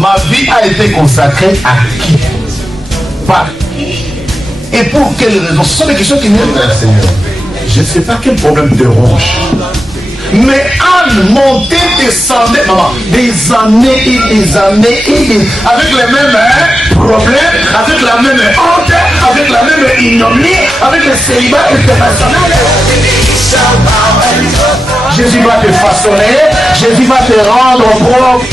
Ma vie a été consacrée à qui? Par qui? Et pour quelles raisons? Ce sont des questions qui viennent vers le Seigneur. Je ne sais pas quel problème te ronge. Mais Anne montait, descendait, maman, des années et des années et des... avec les mêmes problèmes, avec la même honte, avec la même ignominie, avec le célibat international. Jésus va te façonner, Jésus va te rendre propre.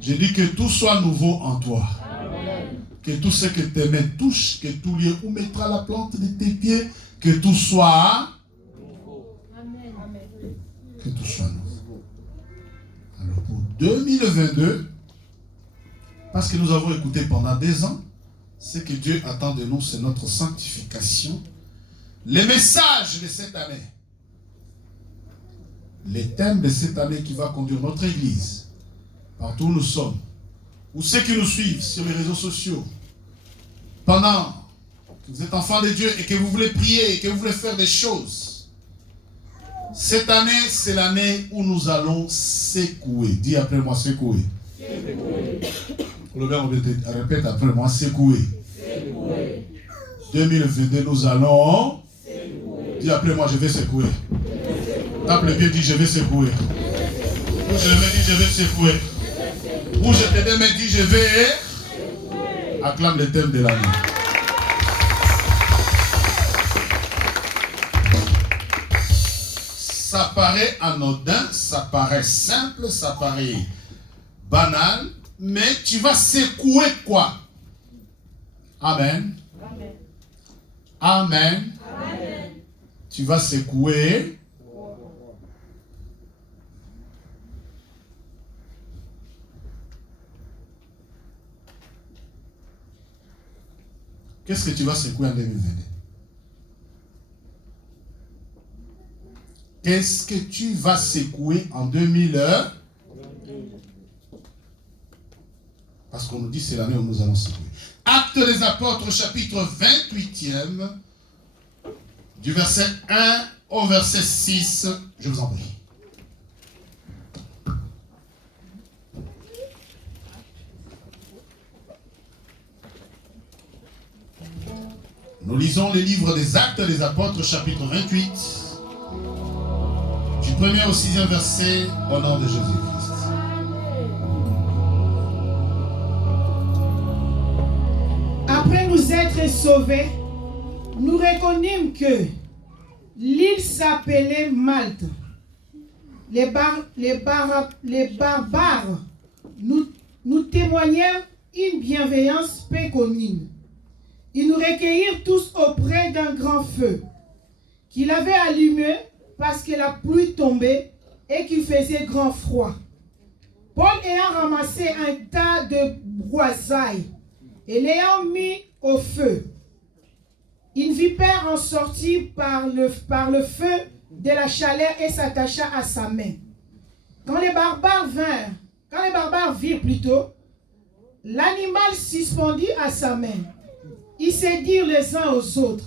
Je dis que tout soit nouveau en toi. Amen. Que tout ce que tes mains touchent, que tout lieu où mettra la plante de tes pieds, que tout soit Amen. Que tout soit nouveau. Alors pour 2022, parce que nous avons écouté pendant des ans, ce que Dieu attend de nous, c'est notre sanctification. Les messages de cette année, les thèmes de cette année qui va conduire notre Église, partout où nous sommes, ou ceux qui nous suivent sur les réseaux sociaux, pendant que vous êtes enfants de Dieu et que vous voulez prier et que vous voulez faire des choses, cette année, c'est l'année où nous allons secouer. Dis après moi, secouer. Répète après moi, secouer. 2022, nous allons secouer. Dis après moi, je vais secouer. Tape le pied, dis je vais secouer. Ou je me dis je vais secouer. Où je te dis, me dis, je vais acclame le thème de l'année. Ça paraît anodin, ça paraît simple, ça paraît banal, mais tu vas secouer quoi? Amen. Amen. Amen. Amen. Tu vas secouer. Qu'est-ce que tu vas secouer en 2022? Qu'est-ce que tu vas secouer en 2000? Parce qu'on nous dit c'est l'année où nous allons secouer. Actes des Apôtres, chapitre 28e, du verset 1 au verset 6. Je vous en prie. Nous lisons les livres des Actes des Apôtres, chapitre 28, du 1er au 6e verset, au nom de Jésus-Christ. Après nous être sauvés, nous reconnûmes que l'île s'appelait Malte. Les barbares nous témoignèrent une bienveillance peu commune. Ils nous recueillirent tous auprès d'un grand feu qu'il avait allumé parce que la pluie tombait et qu'il faisait grand froid. Paul ayant ramassé un tas de broussailles et l'ayant mis au feu, une vipère en sortit par le feu de la chaleur et s'attacha à sa main. Quand les barbares virent plutôt, l'animal suspendit à sa main. Ils se dirent les uns aux autres,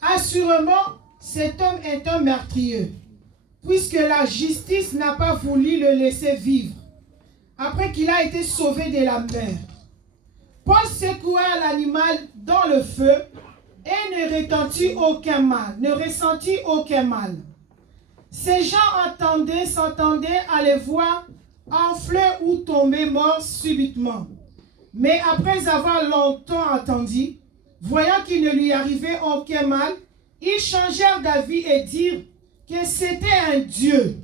assurément, cet homme est un meurtrier, puisque la justice n'a pas voulu le laisser vivre, après qu'il a été sauvé de la mer. Paul secoua l'animal dans le feu et ne ressentit aucun mal. Ces gens s'attendaient à les voir enfler ou tomber morts subitement. Mais après avoir longtemps attendu, voyant qu'il ne lui arrivait aucun mal, ils changèrent d'avis et dirent que c'était un Dieu.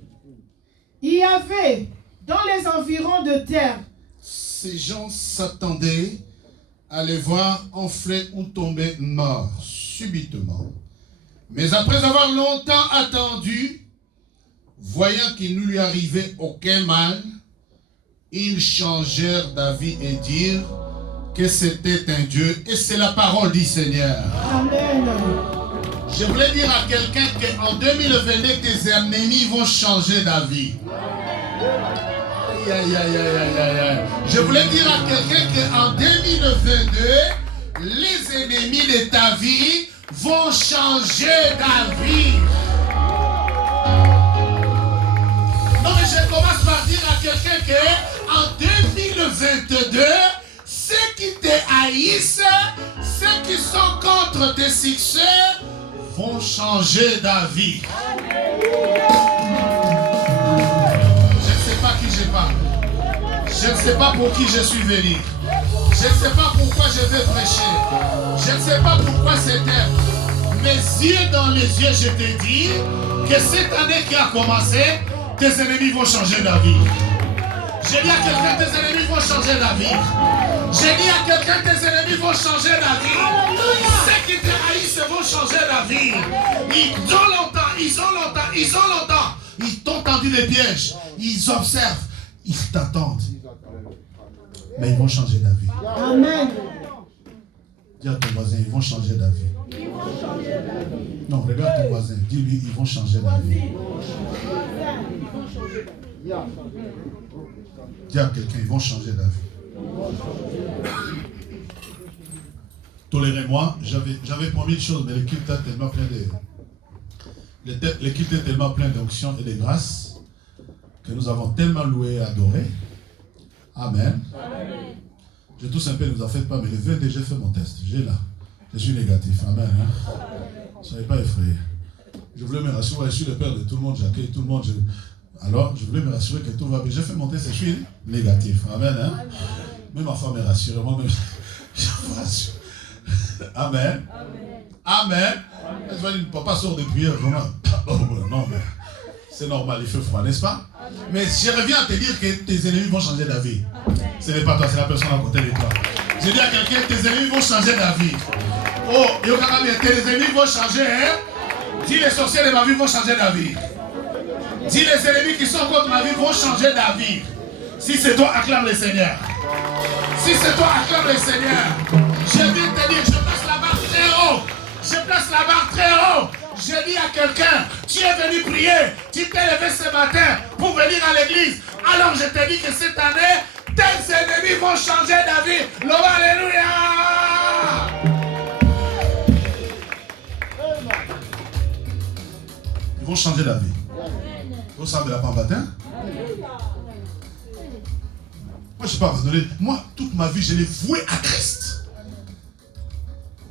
Il y avait dans les environs de terre. Ces gens s'attendaient à les voir enfler ou tomber morts subitement. Mais après avoir longtemps attendu, voyant qu'il ne lui arrivait aucun mal, ils changèrent d'avis et dirent que c'était un Dieu. Et c'est la parole du Seigneur. Amen. Je voulais dire à quelqu'un qu'en 2022, tes ennemis vont changer d'avis. Aïe, aïe, aïe, aïe, aïe, aïe. Je voulais dire à quelqu'un qu'en 2022, les ennemis de ta vie vont changer d'avis. Non, mais je commence par dire à quelqu'un qu'en 2022, ceux qui te haïssent, ceux qui sont contre tes succès, vont changer d'avis. Je ne sais pas qui je parle. Je ne sais pas pour qui je suis venu. Je ne sais pas pourquoi je vais prêcher. Je ne sais pas pourquoi c'est thème. Mes yeux dans les yeux, je te dis que cette année qui a commencé, tes ennemis vont changer d'avis. J'ai dit à quelqu'un, tes ennemis vont changer d'avis. J'ai dit à quelqu'un, tes ennemis vont changer d'avis. Ceux qui te haïssent vont changer d'avis. Ils ont longtemps. Ils t'ont tendu des pièges. Ils observent. Ils t'attendent. Mais ils vont changer d'avis. Amen. Dis à ton voisin, ils vont changer d'avis. Non, regarde ton voisin. Dis-lui, ils vont changer d'avis. Dis à quelqu'un, ils vont changer d'avis. Tolérez-moi, j'avais promis une chose, mais l'équipe était tellement plein l'équipe est tellement pleine d'onction et de grâce que nous avons tellement loué et adoré. Amen. Je tousse un peu, ne vous en faites pas, mais le 22, j'ai fait mon test. J'ai là. Je suis négatif. Amen. Hein? Soyez pas effrayés. Je voulais me rassurer, je suis le père de tout le monde, j'accueille tout le monde. Alors, je voulais me rassurer que tout va bien. J'ai fait mon test et je suis négatif. Amen. Hein? Même ma femme est rassurée. Moi-même, je vous rassure. Amen. Amen. Amen. Papa sort de prière, vraiment. Non, mais c'est normal, il fait froid, n'est-ce pas? Mais je reviens à te dire que tes ennemis vont changer d'avis. Ce n'est pas toi, c'est la personne à côté de toi. Je dis à quelqu'un, tes ennemis vont changer d'avis. Oh, tes ennemis vont changer, hein? Dis les sorciers de ma vie vont changer d'avis. Dis les ennemis qui sont contre ma vie vont changer d'avis. Si c'est toi, acclame le Seigneur. Si c'est toi, acclame le Seigneur. Je viens te dire, je place la barre très haut. Je place la barre très haut. Je dis à quelqu'un, tu es venu prier, tu t'es levé ce matin pour venir à l'église. Alors je te dis que cette année, tes ennemis vont changer d'avis. Alléluia. Ils vont changer d'avis. Vous savez la baptême? Moi je ne suis pas pardonné. Moi, toute ma vie, je l'ai voué à Christ.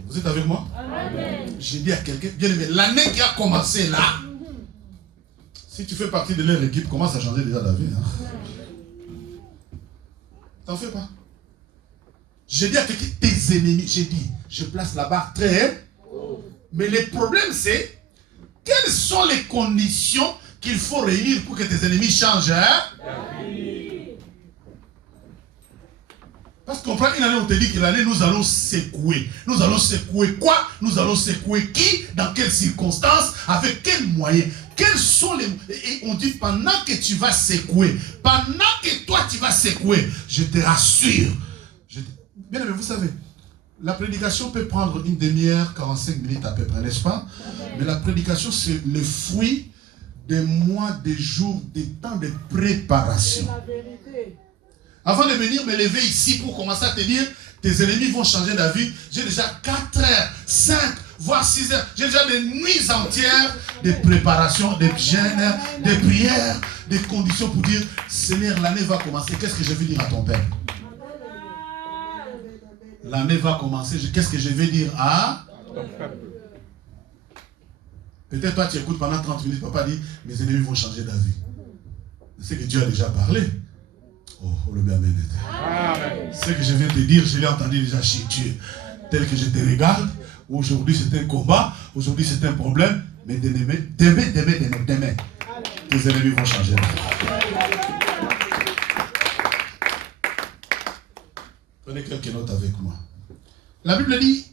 Vous êtes avec moi? Amen. J'ai dit à quelqu'un, bien aimé, l'année qui a commencé là, si tu fais partie de leur équipe, commence à changer déjà d'avis. Hein? T'en fais pas. J'ai dit à quelqu'un, tes ennemis, j'ai dit, je place la barre très haut. Mais le problème c'est, quelles sont les conditions qu'il faut réunir pour que tes ennemis changent? Hein? Parce qu'on prend une année, on te dit que l'année, nous allons secouer. Nous allons secouer quoi? Nous allons secouer qui? Dans quelles circonstances? Avec quels moyens? Quels sont les... Et on dit, pendant que tu vas secouer, pendant que toi, tu vas secouer, je te rassure. Bien aimé, vous savez, la prédication peut prendre une demi-heure, 45 minutes à peu près, n'est-ce pas? Mais la prédication, c'est le fruit des mois, des jours, des temps de préparation. Avant de venir me lever ici pour commencer à te dire, tes ennemis vont changer d'avis, j'ai déjà 4 heures, 5, voire 6 heures. J'ai déjà des nuits entières de préparation, de jeûne, de prières, de conditions pour dire, Seigneur, l'année va commencer. Qu'est-ce que je vais dire à ton père? L'année va commencer. Qu'est-ce que je vais dire à ton peuple? Peut-être toi, tu écoutes pendant 30 minutes, papa dit, mes ennemis vont changer d'avis. C'est que Dieu a déjà parlé. Oh, le bien amen. Ce que je viens de te dire, je l'ai entendu déjà chez Dieu. Tel que je te regarde, aujourd'hui c'est un combat, aujourd'hui c'est un problème, mais demain, tes ennemis vont changer. Prenez quelques notes avec moi. La Bible dit,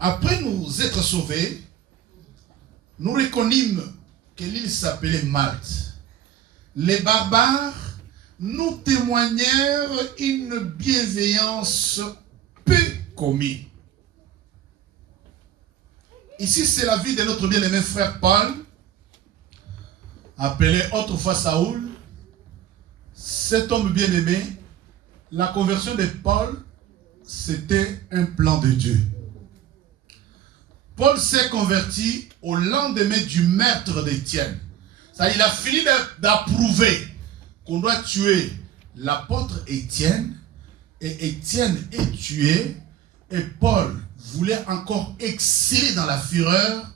après nous être sauvés, nous reconnûmes que l'île s'appelait Malte. Les barbares nous témoignèrent une bienveillance peu commune. Ici, c'est la vie de notre bien-aimé frère Paul, appelé autrefois Saoul. Cet homme bien-aimé, la conversion de Paul c'était un plan de Dieu. Paul s'est converti au lendemain du meurtre d'Étienne. Il a fini d'approuver qu'on doit tuer l'apôtre Étienne, et Étienne est tué, et Paul voulait encore exceller dans la fureur,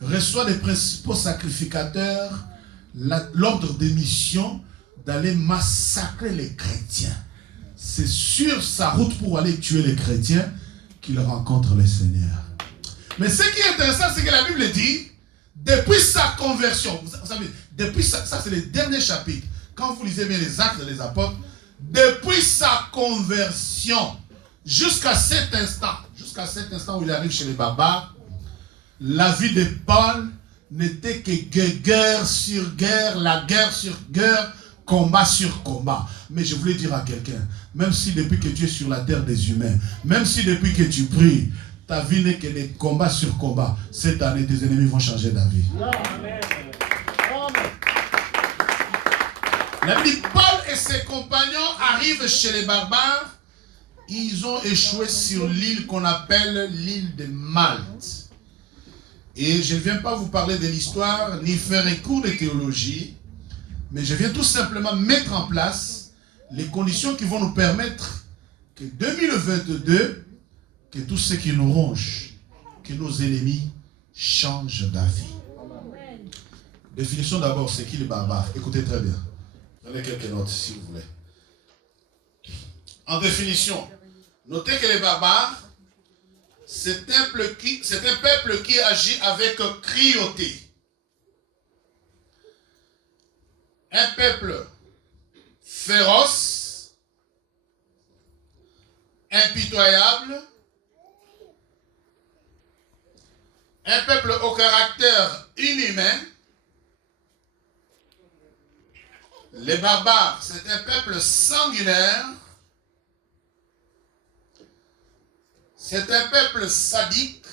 reçoit des principaux sacrificateurs l'ordre de mission d'aller massacrer les chrétiens. C'est sur sa route pour aller tuer les chrétiens qu'il rencontre le Seigneur. Mais ce qui est intéressant, c'est que la Bible dit, depuis sa conversion, vous savez, depuis ça c'est le dernier chapitre, quand vous lisez bien les Actes des Apôtres, depuis sa conversion jusqu'à cet instant où il arrive chez les barbares, la vie de Paul n'était que guerre sur guerre, la guerre sur guerre, combat sur combat. Mais je voulais dire à quelqu'un, même si depuis que tu es sur la terre des humains, même si depuis que tu pries, ta vie n'est que des combats sur combats, cette année, tes ennemis vont changer d'avis. Amen. La Bible dit, Paul et ses compagnons arrivent chez les barbares. Ils ont échoué sur l'île qu'on appelle l'île de Malte. Et je ne viens pas vous parler de l'histoire, ni faire un cours de théologie, mais je viens tout simplement mettre en place les conditions qui vont nous permettre que 2022, que tout ce qui nous ronge, que nos ennemis changent d'avis. Définition d'abord, c'est qui les barbares? Écoutez très bien. Prenez quelques notes si vous voulez. En définition, notez que les barbares, c'est un peuple qui agit avec cruauté. Un peuple féroce, impitoyable, un peuple au caractère inhumain. Les barbares, c'est un peuple sanguinaire. C'est un peuple sadique,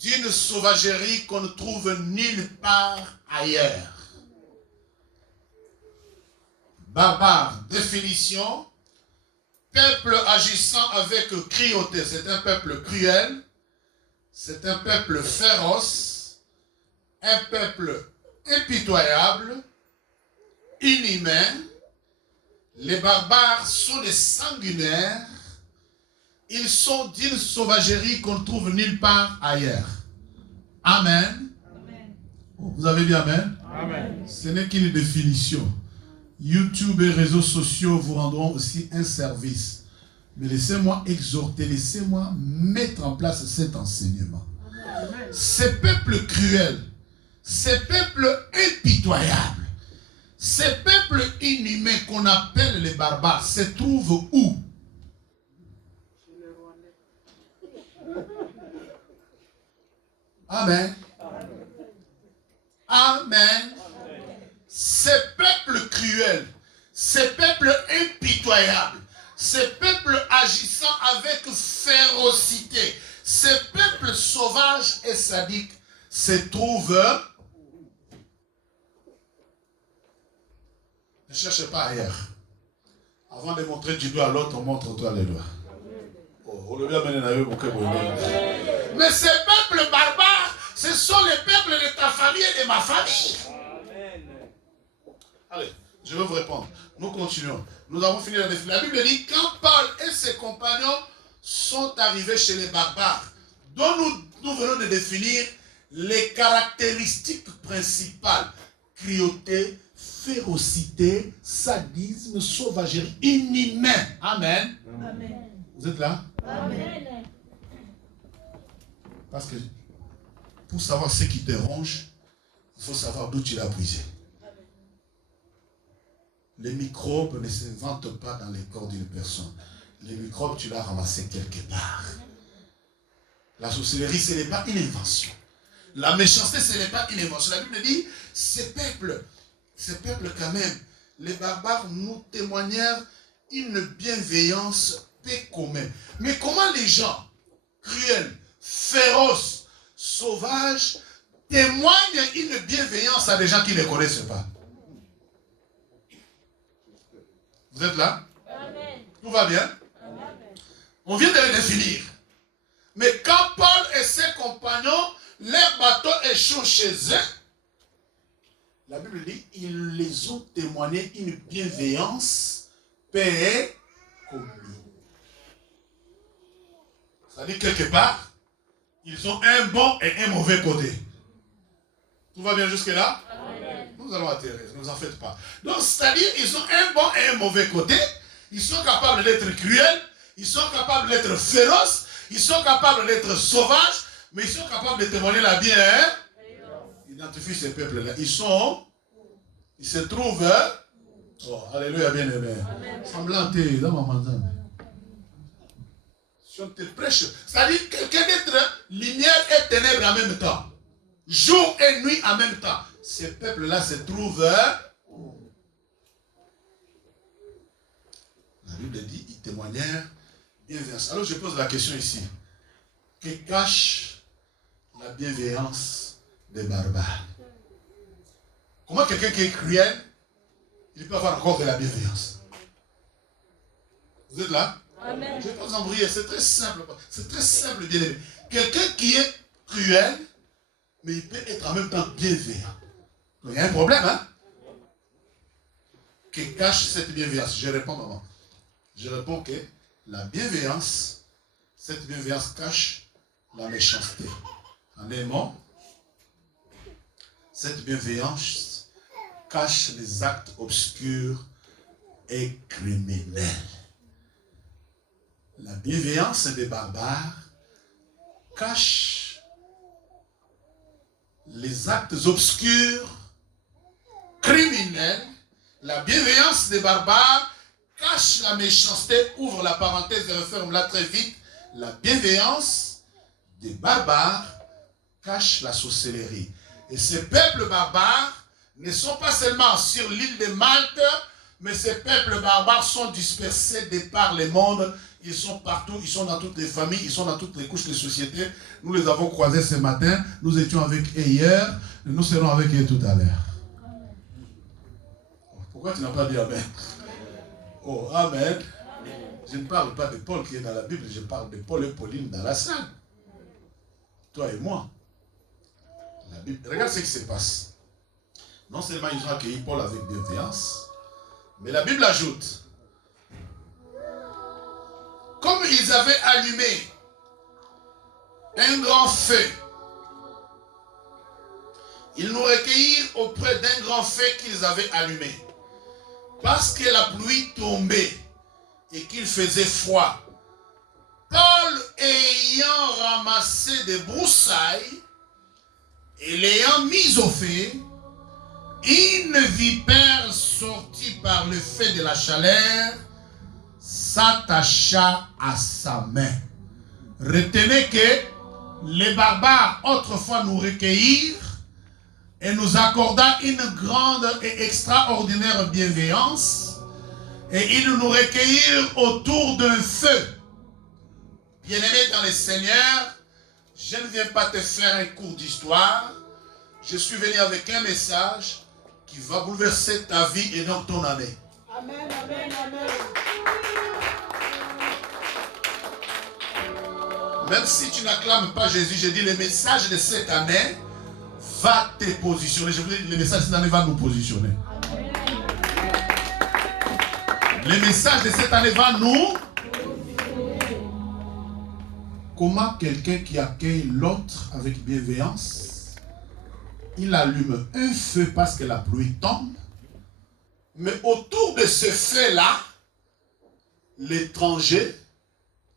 d'une sauvagerie qu'on ne trouve nulle part ailleurs. Barbare, définition, peuple agissant avec cruauté. C'est un peuple cruel, c'est un peuple féroce, un peuple impitoyable, inhumain. Les barbares sont des sanguinaires. Ils sont d'une sauvagerie qu'on ne trouve nulle part ailleurs. Amen. Amen. Vous avez dit Amen? Amen. Ce n'est qu'une définition. YouTube et réseaux sociaux vous rendront aussi un service. Mais laissez-moi exhorter, laissez-moi mettre en place cet enseignement. Amen. Ces peuples cruels, ces peuples impitoyables, ces peuples inhumains qu'on appelle les barbares se trouvent où? Amen. Amen. Ces peuples cruels, ces peuples impitoyables, ces peuples agissant avec férocité, ces peuples sauvages et sadiques se trouvent. Ne cherchez pas ailleurs. Avant de montrer du doigt à l'autre, montre-toi les doigts. Mais ces peuples barbares, ce sont les peuples de ta famille et de ma famille. Amen. Allez, je vais vous répondre. Nous continuons. Nous avons fini la définition. La Bible dit, quand Paul et ses compagnons sont arrivés chez les barbares, dont nous venons de définir les caractéristiques principales: cruauté, férocité, sadisme, sauvagerie, inhumain. Amen. Amen. Vous êtes là? Amen. Parce que pour savoir ce qui te ronge, il faut savoir d'où tu l'as puisé. Les microbes ne s'inventent pas dans les corps d'une personne. Les microbes, tu l'as ramassé quelque part. La sorcellerie, ce n'est pas une invention. La méchanceté, ce n'est pas une invention. La Bible dit, ces peuples quand même, les barbares nous témoignèrent une bienveillance peu commune. Mais comment les gens cruels, féroces, sauvages témoignent une bienveillance à des gens qui ne connaissent pas? Vous êtes là? Amen. Tout va bien? Amen. On vient de les définir. Mais quand Paul et ses compagnons, leur bateau échoue chez eux, la Bible dit, ils les ont témoigné une bienveillance, paix, commune. C'est-à-dire quelque part, ils ont un bon et un mauvais côté. Tout va bien jusque-là? Nous allons atterrir, ne vous en faites pas. Donc, c'est-à-dire, ils ont un bon et un mauvais côté. Ils sont capables d'être cruels, ils sont capables d'être féroces, ils sont capables d'être sauvages, mais ils sont capables de témoigner la bien. Hein? Identifie ces peuples-là. Ils se trouvent. Oh, alléluia, bien-aimé. Semblant dans ma manzane. Si on te prêche, c'est-à-dire quelqu'un d'être lumière et ténèbres en même temps. Jour et nuit en même temps. Ces peuples-là se trouvent. La Bible dit, ils témoignèrent bienveillance. Alors je pose la question ici. Que cache la bienveillance des barbares? Comment quelqu'un qui est cruel, il peut avoir encore de la bienveillance? Vous êtes là? Amen. Je ne vais pas en briller, c'est très simple. C'est très simple, bien aimé. Quelqu'un qui est cruel, mais il peut être en même temps bienveillant. Donc il y a un problème, hein? Que cache cette bienveillance? Je réponds, maman. Je réponds que la bienveillance, cette bienveillance cache la méchanceté. En un mot, cette bienveillance cache les actes obscurs et criminels. La bienveillance des barbares cache les actes obscurs, criminels. La bienveillance des barbares cache la méchanceté, ouvre la parenthèse et referme-la très vite. La bienveillance des barbares cache la sorcellerie. Et ces peuples barbares ne sont pas seulement sur l'île de Malte, mais ces peuples barbares sont dispersés de par le monde. Ils sont partout, ils sont dans toutes les familles, ils sont dans toutes les couches de société. Nous les avons croisés ce matin, nous étions avec eux hier, nous serons avec eux tout à l'heure. Pourquoi tu n'as pas dit Amen? Oh, Amen. Je ne parle pas de Paul qui est dans la Bible, je parle de Paul et Pauline dans la salle. Toi et moi. La Bible. Regarde ce qui se passe. Non seulement ils ont accueilli Paul avec bienveillance, mais la Bible ajoute, comme ils avaient allumé un grand feu, ils nous recueillirent auprès d'un grand feu qu'ils avaient allumé. Parce que la pluie tombait et qu'il faisait froid, Paul ayant ramassé des broussailles et l'ayant mis au feu, une vipère sortie par le feu de la chaleur s'attacha à sa main. Retenez que les barbares autrefois nous recueillirent et nous accorda une grande et extraordinaire bienveillance, et ils nous recueillirent autour d'un feu. Bien-aimé dans le Seigneur, je ne viens pas te faire un cours d'histoire, je suis venu avec un message qui va bouleverser ta vie et donc ton année. Amen, amen, amen. Même si tu n'acclames pas Jésus, je dis le message de cette année va te positionner. Je vous dis, le message de cette année va nous positionner. Le message de cette année va nous... Comment quelqu'un qui accueille l'autre avec bienveillance, il allume un feu parce que la pluie tombe, mais autour de ce feu-là, l'étranger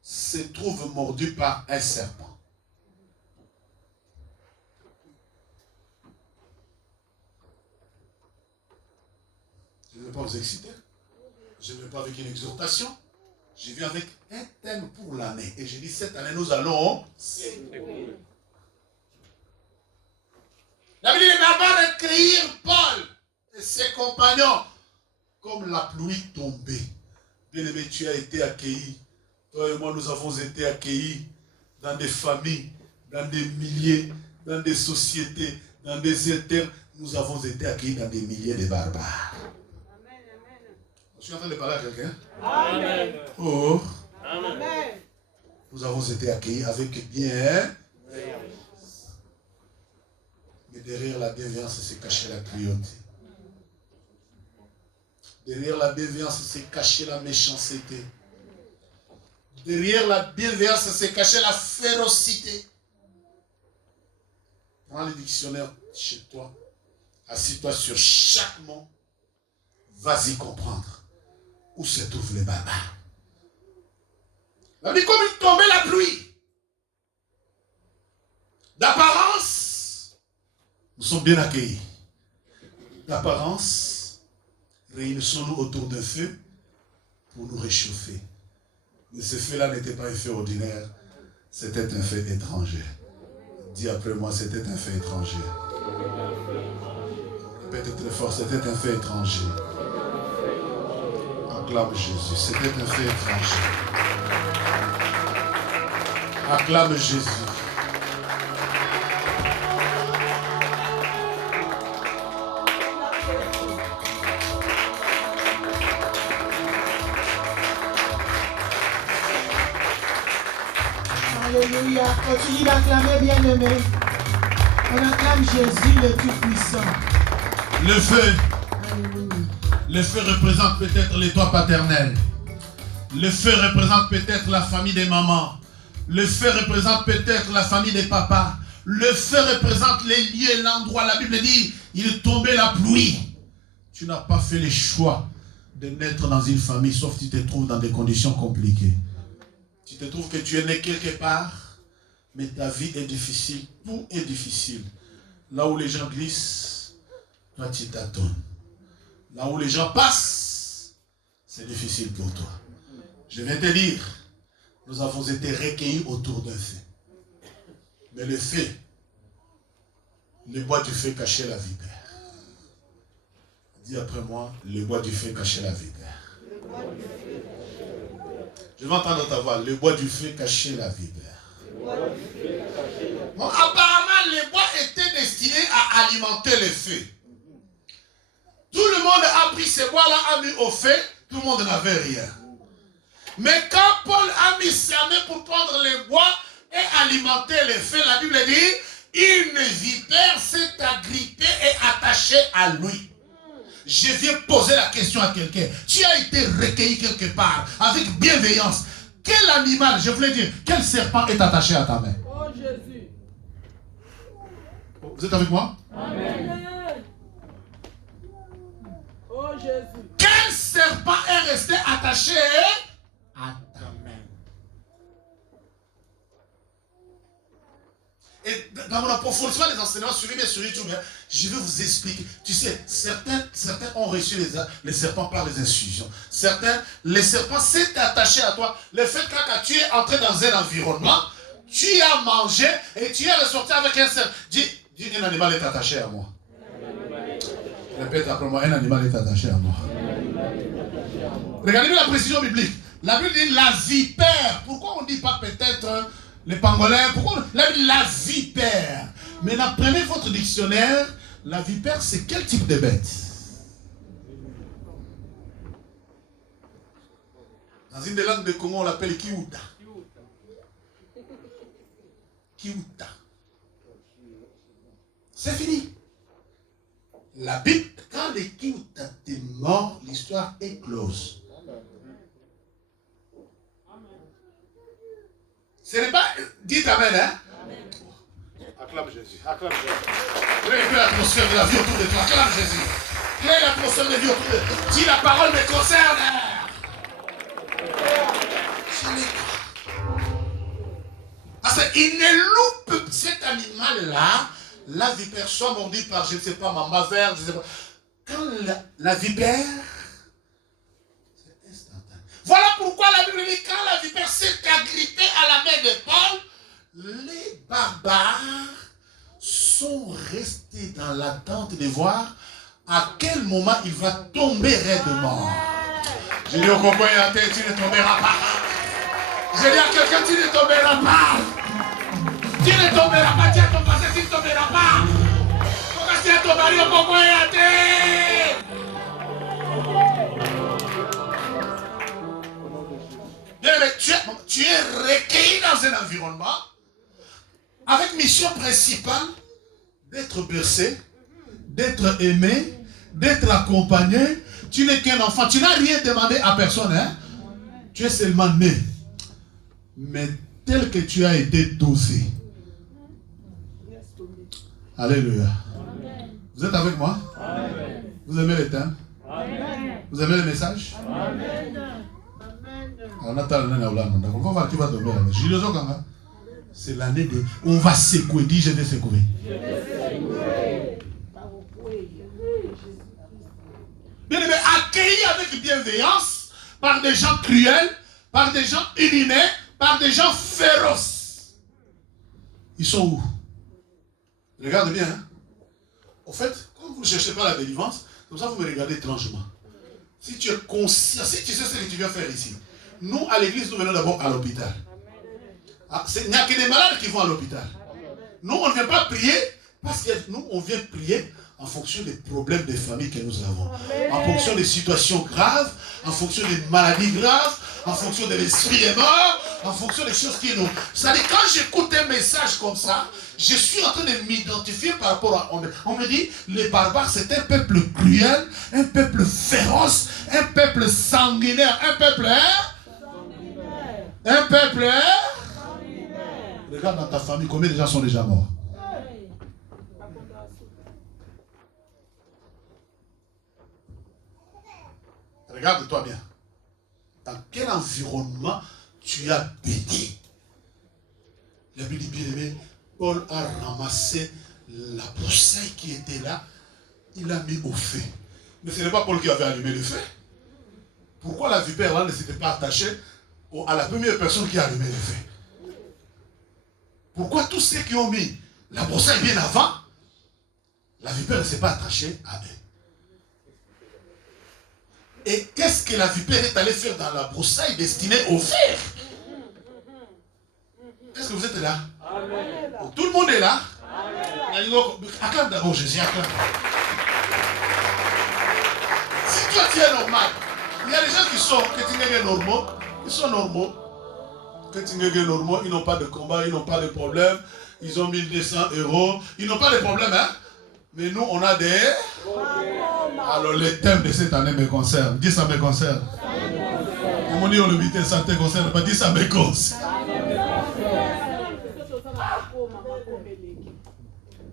se trouve mordu par un serpent. Je ne vais pas vous exciter. Je ne vais pas avec une exhortation. Je viens avec un thème pour l'année. Et je dis, cette année, nous allons... La Bible dit, les barbares recueillirent Paul et ses compagnons comme la pluie tombée. Bien-aimé, tu as été accueilli. Toi et moi, nous avons été accueillis dans des familles, dans des milliers, dans des sociétés, dans des éternes. Nous avons été accueillis dans des milliers de barbares. Je suis en train de parler à quelqu'un. Amen. Oh. Amen. Nous avons été accueillis avec bienveillance. Mais derrière la bienveillance, c'est caché la cruauté. Derrière la bienveillance, c'est caché la méchanceté. Derrière la bienveillance, c'est caché la férocité. Prends le dictionnaire chez toi. Assis-toi sur chaque mot. Vas-y comprendre où se trouvent les barbares. On dit comme il tombait la pluie. D'apparence, nous sommes bien accueillis. D'apparence, réunissons-nous autour d'un feu pour nous réchauffer. Mais ce feu-là n'était pas un feu ordinaire, c'était un feu étranger. Dis après moi, c'était un feu étranger. Répète très fort, c'était un feu étranger. Acclame Jésus, c'était un feu étranger. Acclame Jésus. Alléluia. Continue d'acclamer, bien-aimé. On acclame Jésus le Tout-Puissant. Le feu. Alléluia. Le feu représente peut-être les toits paternels. Le feu représente peut-être la famille des mamans. Le feu représente peut-être la famille des papas. Le feu représente les lieux, l'endroit. La Bible dit, il tombait la pluie. Tu n'as pas fait le choix de naître dans une famille, sauf que tu te trouves dans des conditions compliquées. Tu te trouves que tu es né quelque part, mais ta vie est difficile. Tout est difficile. Là où les gens glissent, toi tu tâtonnes. Là où les gens passent, c'est difficile pour toi. Je vais te dire, nous avons été recueillis autour d'un feu. Mais le feu, le bois du feu cachait la vipère. Dis après moi, le bois du feu cachait la vipère. Je vais entendre ta voix, le bois du feu cachait la vipère. Bon, apparemment, le bois était destiné à alimenter le feu. Tout le monde a pris ce bois-là, a mis au feu, tout le monde n'avait rien. Mais quand Paul a mis sa main pour prendre le bois et alimenter le feu, la Bible dit, une vipère s'est agrippée et attachée à lui. Je viens poser la question à quelqu'un. Tu as été recueilli quelque part avec bienveillance. Quel animal, je voulais dire, quel serpent est attaché à ta main? Oh Jésus. Vous êtes avec moi? Amen. Oh Jésus. Quel serpent est resté attaché à ta main? Et dans mon approfondissement des enseignements, suivez bien sur YouTube, je vais vous expliquer. Tu sais, certains ont reçu les serpents par les infusions. Certains, les serpents s'étaient attachés à toi. Le fait que quand tu es entré dans un environnement, tu as mangé et tu es ressorti avec un serpent. Dis, un animal est attaché à moi. Répète après moi, un animal est attaché à moi. Regardez bien la précision biblique. La Bible dit la vipère. Pourquoi on ne dit pas peut-être les pangolins? Pourquoi la Bible dit la vipère? Maintenant, prenez votre dictionnaire. La vipère, c'est quel type de bête? Dans une des langues de Congo, on l'appelle kiouta. Kiouta. C'est fini. La Bible, quand les kiouta étaient morts, l'histoire est close. Ce n'est pas... Dites Amen, hein? Amen. Acclame Jésus. Acclame Jésus. Crée l'atmosphère de la vie autour de toi. Acclame Jésus. Crée l'atmosphère de la vie autour de toi. Dis la parole me concerne. Parce qu'il ne loupe cet animal-là. La vipère soit mordue par, je ne sais pas, mamba verte, je ne sais pas. Quand la vipère... Voilà pourquoi la Bible dit quand la vipère s'est agrippée à la main de Paul, les barbares sont restés dans l'attente de voir à quel moment il va tomber raide mort. Je dis au Congo, tu ne tomberas pas. Je dis à quelqu'un, tu ne tomberas pas. Tu ne tomberas pas, tu ne tomberas pas, tu ne tomberas pas. Pourquoi tu ne tomberas pas au Congo Bien, mais tu es recueilli dans un environnement avec mission principale d'être bercé, d'être aimé, d'être accompagné. Tu n'es qu'un enfant. Tu n'as rien demandé à personne. Hein? Tu es seulement né. Mais tel que tu as été dosé. Alléluia. Vous êtes avec moi? Amen. Vous aimez les thèmes? Vous aimez les messages? On va voir qui va tomber là. C'est l'année de... On va secouer. Dis, je vais secouer. Bien aimé, accueilli avec bienveillance par des gens cruels, par des gens inhumains, par des gens féroces. Ils sont où? Regarde bien. Hein? Au fait, quand vous ne cherchez pas la délivrance, comme ça vous me regardez étrangement. Si tu es conscient, si tu sais ce que tu viens faire ici. Nous, à l'église, nous venons d'abord à l'hôpital. Il n'y a que des malades qui vont à l'hôpital. Nous, on ne vient pas prier parce que nous, on vient prier en fonction des problèmes des familles que nous avons. En fonction des situations graves, en fonction des maladies graves, en fonction de l'esprit des morts, en fonction des choses qui nous... C'est-à-dire, quand j'écoute un message comme ça, je suis en train de m'identifier par rapport à... On me dit, les barbares, c'est un peuple cruel, un peuple féroce, un peuple sanguinaire, un peuple... Un peuple... Regarde dans ta famille, combien de gens sont déjà morts? Regarde-toi bien. Dans quel environnement tu as baigné? La Bible dit bien aimé, Paul a ramassé la broussaille qui était là, il l'a mis au feu. Mais ce n'est pas Paul qui avait allumé le feu. Pourquoi la vipère là ne s'était pas attachée à la première personne qui a allumé le feu? Pourquoi tous ceux qui ont mis la broussaille bien avant, la vipère ne s'est pas attachée à eux? Et qu'est-ce que la vipère est allée faire dans la broussaille destinée au fer? Est-ce que vous êtes là? Amen. Tout le monde est là? Amen. Acclame d'abord Jésus, acclame. Si toi tu es normal, il y a des gens qui sont normaux, ils sont normaux. Normaux, ils n'ont pas de combat, ils n'ont pas de problème, ils ont 1200 €, ils n'ont pas de problème, hein? Mais nous, on a des... Alors, les thèmes de cette année me concernent. Dis ça me concerne. Comme on dit, on le dit, ça te concerne. Pas dis ça me concerne.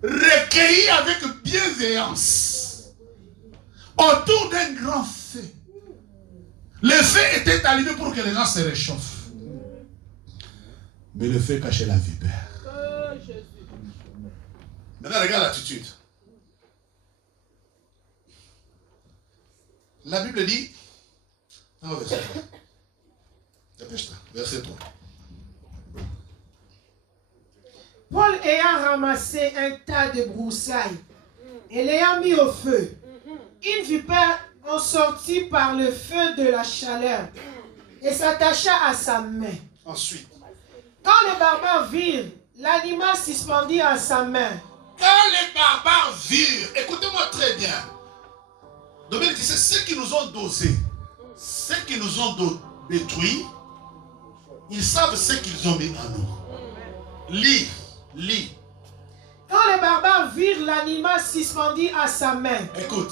Recueilli avec bienveillance autour d'un grand feu. Le feu était allumé pour que les gens se réchauffent. Mais le feu cachait la vipère. Maintenant, regarde l'attitude. La Bible dit, dépêche-toi, verset 3. Paul ayant ramassé un tas de broussailles et l'ayant mis au feu, une vipère en sortit par le feu de la chaleur et s'attacha à sa main. Ensuite, quand les barbares virent l'animal suspendu à sa main, quand les barbares virent, écoutez-moi très bien. Donc, c'est ceux qui nous ont dosés, ceux qui nous ont détruits, ils savent ce qu'ils ont mis en nous. Lis. Quand les barbares virent l'animal suspendu à sa main, écoute,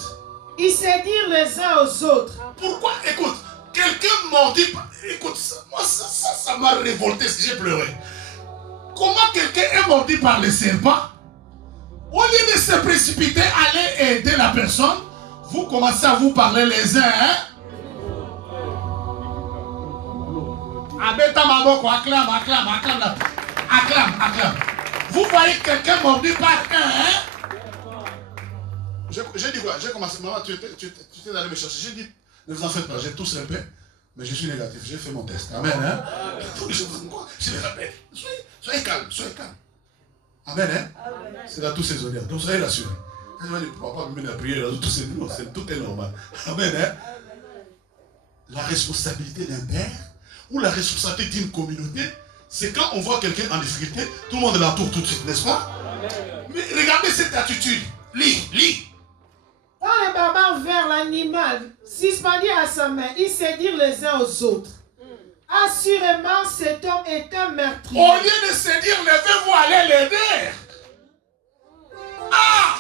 ils se dirent les uns aux autres. Pourquoi? Écoute, quelqu'un mordit. Écoute, moi ça m'a révolté, j'ai pleuré. Comment quelqu'un est mordu par le serpent? Au lieu de se précipiter, aller aider la personne, vous commencez à vous parler les uns, hein? Abeta Maboko, acclame. Vous voyez quelqu'un mordu par un, hein? J'ai dit quoi? J'ai commencé, maman, tu étais allé me chercher. J'ai dit, ne vous en faites pas, j'ai tous répété, mais je suis négatif, j'ai fait mon test. Amen, hein? Je le rappelle. Soyez calme. Amen, hein? C'est dans tous ces honneurs, donc soyez rassurés. Papa me met la prière, tout est normal. Amen, hein? La responsabilité d'un père ou la responsabilité d'une communauté, c'est quand on voit quelqu'un en difficulté, tout le monde l'entoure tout de suite, n'est-ce pas? Mais regardez cette attitude. Lis. Quand les barbares virent l'animal suspendu à sa main, ils se dirent les uns aux autres. Assurément, cet homme est un meurtrier. Au lieu de se dire, levez-vous, allez l'aider. Ah!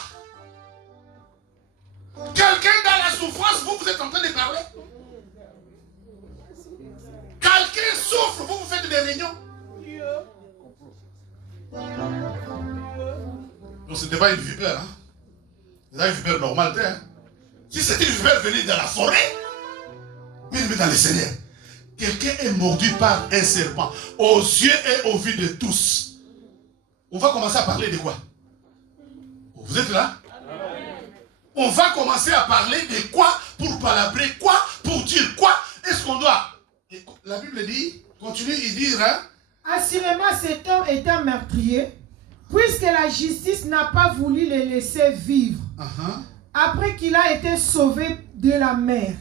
Quelqu'un dans la souffrance, vous êtes en train de parler. Quelqu'un souffre, vous faites des réunions. Donc ce n'était pas une vipère. Hein? C'est une vipère normale. Hein? Si c'était une vipère venue dans la forêt, mais dans les seigneurs, quelqu'un est mordu par un serpent aux yeux et aux vues de tous. On va commencer à parler de quoi? Vous êtes là? On va commencer à parler de quoi? Pour palabrer quoi? Pour dire quoi? Est-ce qu'on doit? La Bible dit, continue à dire, hein? Assurément, cet homme est un meurtrier, puisque la justice n'a pas voulu le laisser vivre, après qu'il a été sauvé de la mer.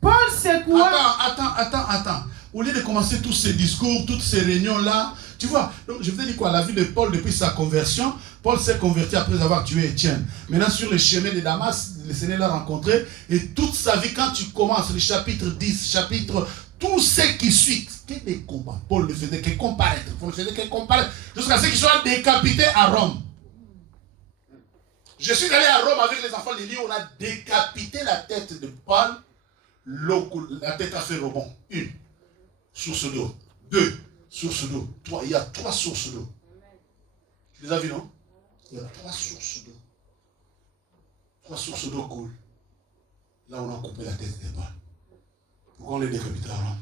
Paul secoua... Attends. Au lieu de commencer tous ces discours, toutes ces réunions-là, tu vois, donc je vous ai dit quoi, la vie de Paul depuis sa conversion, Paul s'est converti après avoir tué Étienne. Maintenant sur le chemin de Damas, le Seigneur l'a rencontré, et toute sa vie, quand tu commences le chapitre 10, chapitre, tout ce qui suit, que des combats. Paul ne faisait que comparaître, jusqu'à ce qu'il soit décapité à Rome. Je suis allé à Rome avec les enfants de Lille, on a décapité la tête de Paul, la tête a fait rebond. 1, source d'eau. 2, source d'eau. 3, il y a 3 sources d'eau. Tu les as vues, non? Il y a 3 sources d'eau. 3 sources d'eau coulent. Là, on a coupé la tête de Paul. Pourquoi on les décapité à Rome?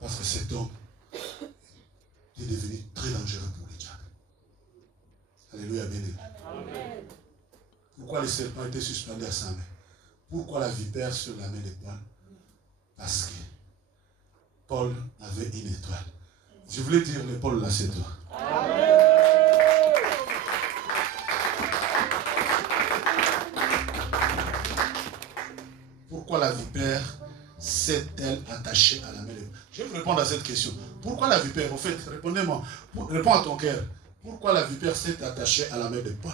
Parce que cet homme est devenu très dangereux pour les diables. Alléluia, béni. Pourquoi le serpent était suspendu à sa main? Pourquoi la vipère sur la main de Paul? Parce que Paul avait une étoile. Je voulais dire, le Paul là, c'est toi. Pourquoi la vipère s'est-elle attachée à la main de Paul? Je vais vous répondre à cette question. Pourquoi la vipère, au fait, répondez-moi, réponds à ton cœur. Pourquoi la vipère s'est attachée à la main de Paul?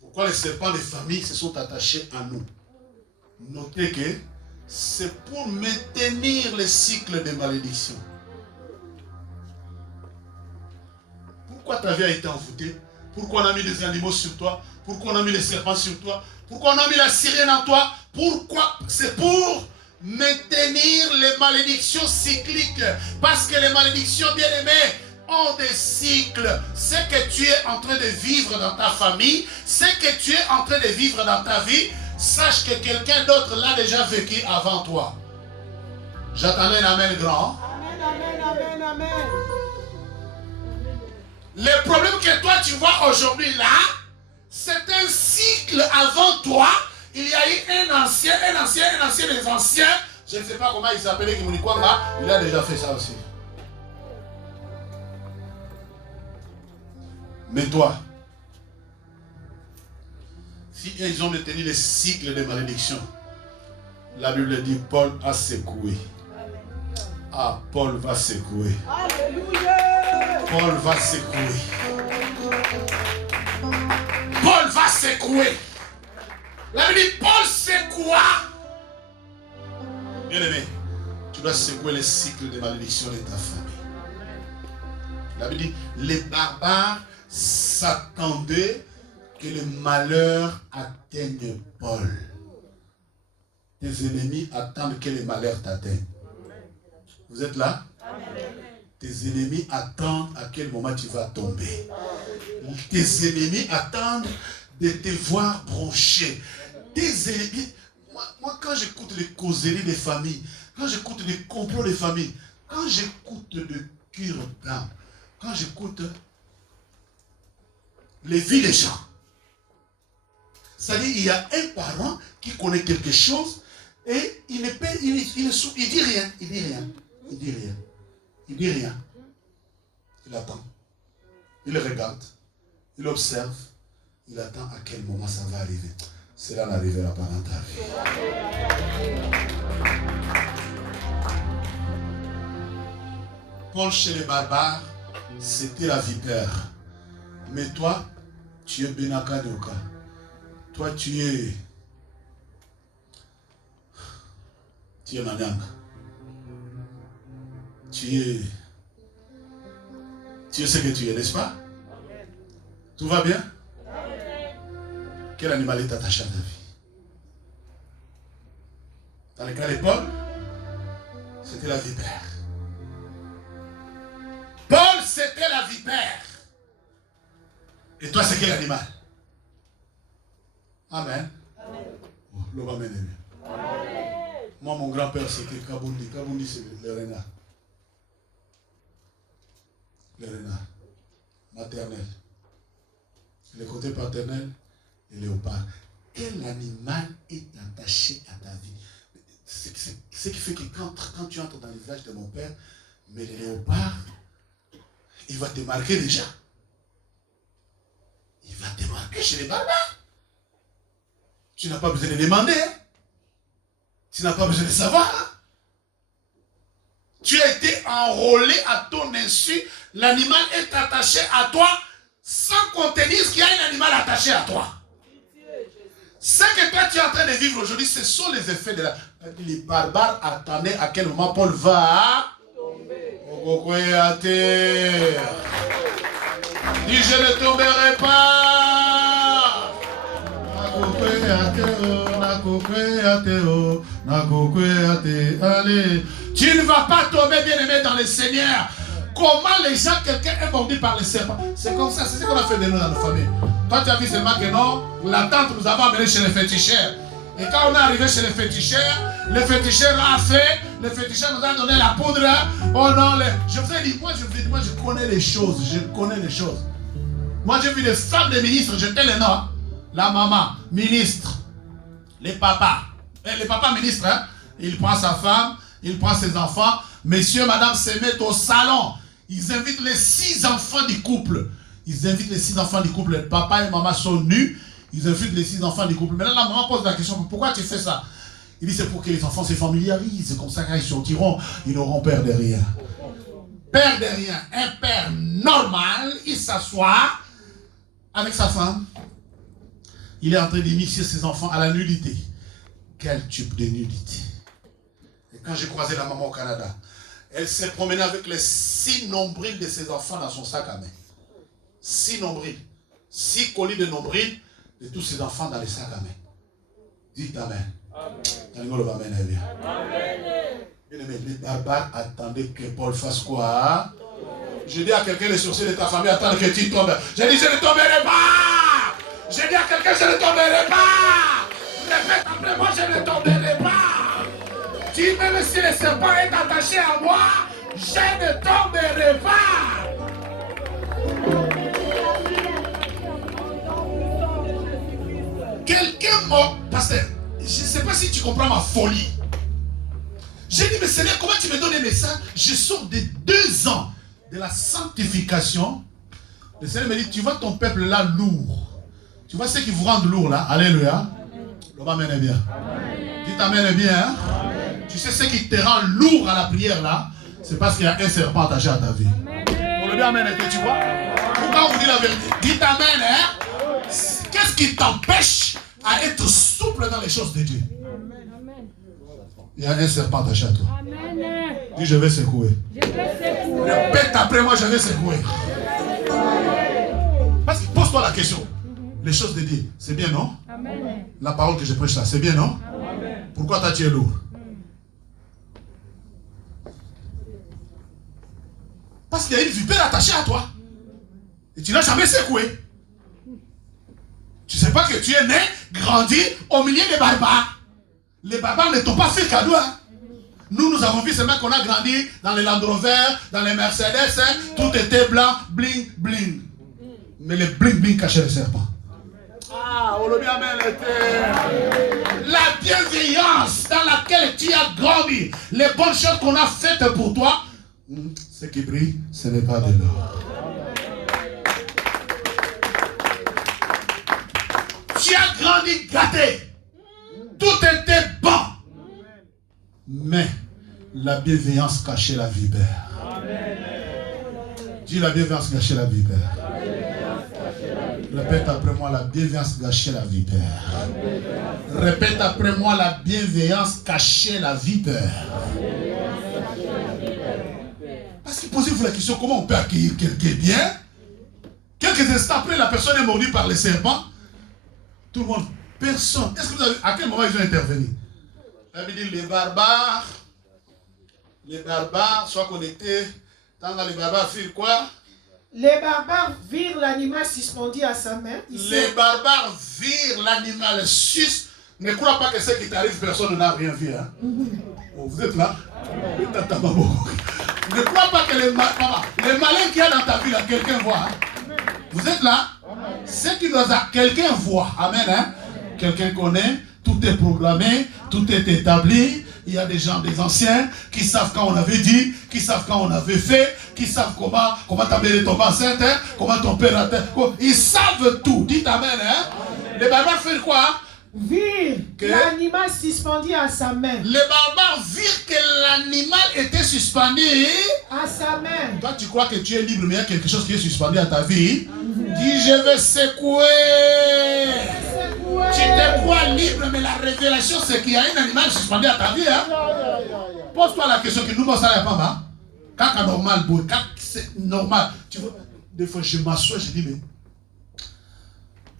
Pourquoi les serpents des familles se sont attachés à nous? Notez que c'est pour maintenir le cycle de malédiction. Pourquoi ta vie a été envoûtée? Pourquoi on a mis des animaux sur toi? Pourquoi on a mis les serpents sur toi? Pourquoi on a mis la sirène en toi? Pourquoi? C'est pour maintenir les malédictions cycliques. Parce que les malédictions, bien-aimées, ont des cycles. Ce que tu es en train de vivre dans ta famille, ce que tu es en train de vivre dans ta vie, sache que quelqu'un d'autre l'a déjà vécu avant toi. J'attendais un amen grand. Amen. Le problème que toi tu vois aujourd'hui là, c'est un cycle avant toi. Il y a eu un ancien des anciens. Je ne sais pas comment il s'appelait, Kimunikwanga. Il a déjà fait ça aussi. Mais toi, si ils ont maintenu le cycle de malédiction, la Bible dit Paul a secoué. Ah, Paul va secouer. Alléluia. Paul va secouer. Paul va secouer. La Bible dit Paul secoua. Bien aimé, tu dois secouer le cycle de malédiction de ta famille. La Bible dit les barbares s'attendaient que le malheur atteigne Paul. Tes ennemis attendent que le malheur t'atteigne. Vous êtes là? Tes ennemis attendent à quel moment tu vas tomber. Tes ennemis attendent de te voir broncher. Tes ennemis, moi quand j'écoute les causeries des familles, quand j'écoute les complots des familles, quand j'écoute le cure-dent, quand j'écoute les vies des gens, c'est-à-dire il y a un parent qui connaît quelque chose et il dit rien, il dit rien. Il attend, il regarde, il observe, il attend à quel moment ça va arriver. Cela n'arrivera pas dans ta vie. Paul chez les barbares, c'était la vipère. Mais toi, tu es Benakadoka. Toi, tu es Tu es Manyang. Tu es ce que tu es, n'est-ce pas? Tout va bien? Quel animal est attaché à ta vie? Dans le cas de Paul, c'était la vipère. Paul, c'était la vipère. Et toi, c'est quel animal? Amen. Oh, l'homme amen. Moi, mon grand-père, c'était Kabundi. Kabundi, c'est le renard. Le renard. Maternel. Le côté paternel, le léopard. Quel animal est attaché à ta vie? C'est ce qui fait que quand tu entres dans le village de mon père, mais le léopard, il va te marquer déjà. Il va te marquer chez les barbares. Tu n'as pas besoin de demander. Hein? Tu n'as pas besoin de savoir. Hein? Tu as été enrôlé à ton insu. L'animal est attaché à toi sans qu'on te dise qu'il y a un animal attaché à toi. Ce que toi tu es en train de vivre aujourd'hui, ce sont les effets de la... Les barbares attendaient à quel moment Paul va tomber. Dis, je ne tomberai pas. Allez. Tu ne vas pas tomber, bien-aimé, dans le Seigneur. Comment les gens, quelqu'un est mordu par le serpent? C'est comme ça, c'est ce qu'on a fait de nous dans nos familles. Toi, tu as vu seulement que non, la tante nous avons amené chez les féticheurs. Et quand on est arrivé chez les féticheurs, le féticheur a fait, le féticheur nous a donné la poudre. Oh non, je vous ai dit, moi je connais les choses, je connais les choses. Moi j'ai vu des femmes de ministres, j'étais les noms. La maman, ministre, les papas ministres, hein, il prend sa femme, il prend ses enfants, messieurs, madame se mettent au salon. Ils invitent les 6 enfants du couple. Ils invitent les 6 enfants du couple. Le papa et maman sont nus. Ils invitent les 6 enfants du couple. Maintenant, la maman pose la question, pourquoi tu fais ça? Il dit, c'est pour que les enfants se familiarisent. C'est comme ça, quand ils sortiront, ils n'auront peur de rien. Peur de rien. Un père normal, il s'assoit avec sa femme. Il est en train d'initier ses enfants à la nudité. Quel type de nudité? Et quand j'ai croisé la maman au Canada, elle s'est promenée avec les 6 nombrils de ses enfants dans son sac à main. 6 nombrils. 6 colis de nombrils de tous ses enfants dans les sacs à main. Dites Amen. Amen. Amen. Les barbares attendaient que Paul fasse quoi? Je dis à quelqu'un, les sorciers de ta famille attendent que tu tombes. Je dis, je ne tomberai pas. Je dis à quelqu'un, je ne tomberai pas. Répète après moi, je ne tomberai pas. Dis, même si le serpent est attaché à moi, je ne tomberai pas. Quelqu'un m'a... Pasteur, je ne sais pas si tu comprends ma folie. J'ai dit, mais Seigneur, comment tu me donnes un message? Je sors de 2 ans de la sanctification. Le Seigneur me dit, tu vois ton peuple là lourd. Tu vois ceux qui vous rendent lourd là. Alléluia. L'homme amen est bien. Dites amen est bien. Hein? Tu sais ce qui te rend lourd à la prière là, c'est parce qu'il y a un serpent attaché à ta vie. Pour le bien amen, tu vois. Pourquoi on vous dit la vérité? Dites amen. Hein? Qu'est-ce qui t'empêche à être souple dans les choses de Dieu? Il y a un serpent attaché à toi. Dis, je vais secouer. Répète après moi, je vais secouer. Parce que pose-toi la question. Les choses de Dieu, c'est bien, non? Amen. La parole que je prêche là, c'est bien, non? Amen. Pourquoi tu es lourd? Parce qu'il y a une vipère attachée à toi. Et tu n'as jamais secoué. Tu ne sais pas que tu es né, grandi au milieu des barbares. Les barbares ne t'ont pas fait cadeau. Hein? Nous avons vu seulement qu'on a grandi dans les Land Rover, dans les Mercedes. Hein? Tout était blanc, bling, bling. Mais les bling, bling cachaient le serpent. La bienveillance dans laquelle tu as grandi, les bonnes choses qu'on a faites pour toi, ce qui brille, ce n'est pas de l'or. Tu as grandi gâté. Tout était bon. Mais la bienveillance cachait la vipère. Dis, la bienveillance cachait la vipère. Répète après moi, la bienveillance cachait la vipère. Répète après moi, la bienveillance cachait la vipère. Parce que posez-vous la question, comment on peut accueillir quelqu'un bien? Quelques instants après, la personne est mordue par les serpents. Tout le monde, personne. Est-ce que vous avez, à quel moment ils ont intervenu? Ça veut dire les barbares, soient connectés. Tant que les barbares firent quoi? Les barbares virent l'animal suspendu à sa main. Les barbares virent l'animal sus. Ne crois pas que ce qui t'arrive, personne n'a rien vu. Hein? Oh, vous êtes là? Ne crois pas que les malins qu'il y a dans ta vie, là, quelqu'un voit. Hein? Vous êtes là? Ce qui nous a, quelqu'un voit. Amen. Hein? Quelqu'un connaît. Tout est programmé. Tout est établi. Il y a des gens, des anciens, qui savent quand on avait dit, qui savent quand on avait fait, qui savent comment ta mère est tombée enceinte, hein? Comment ton père a... Ils savent tout. Dites amen. Hein? Les barbares font quoi? Virent l'animal suspendu à sa main. Les barbares virent que l'animal était suspendu à sa main. Toi, tu crois que tu es libre, mais il y a quelque chose qui est suspendu à ta vie. Dis, je vais secouer. Tu te crois libre, mais la révélation, c'est qu'il y a un animal suspendu à ta vie. Hein? Pose-toi la question que nous, on ne savons pas. Quand c'est normal, quand c'est normal. Tu vois, des fois, je m'assois, je dis, mais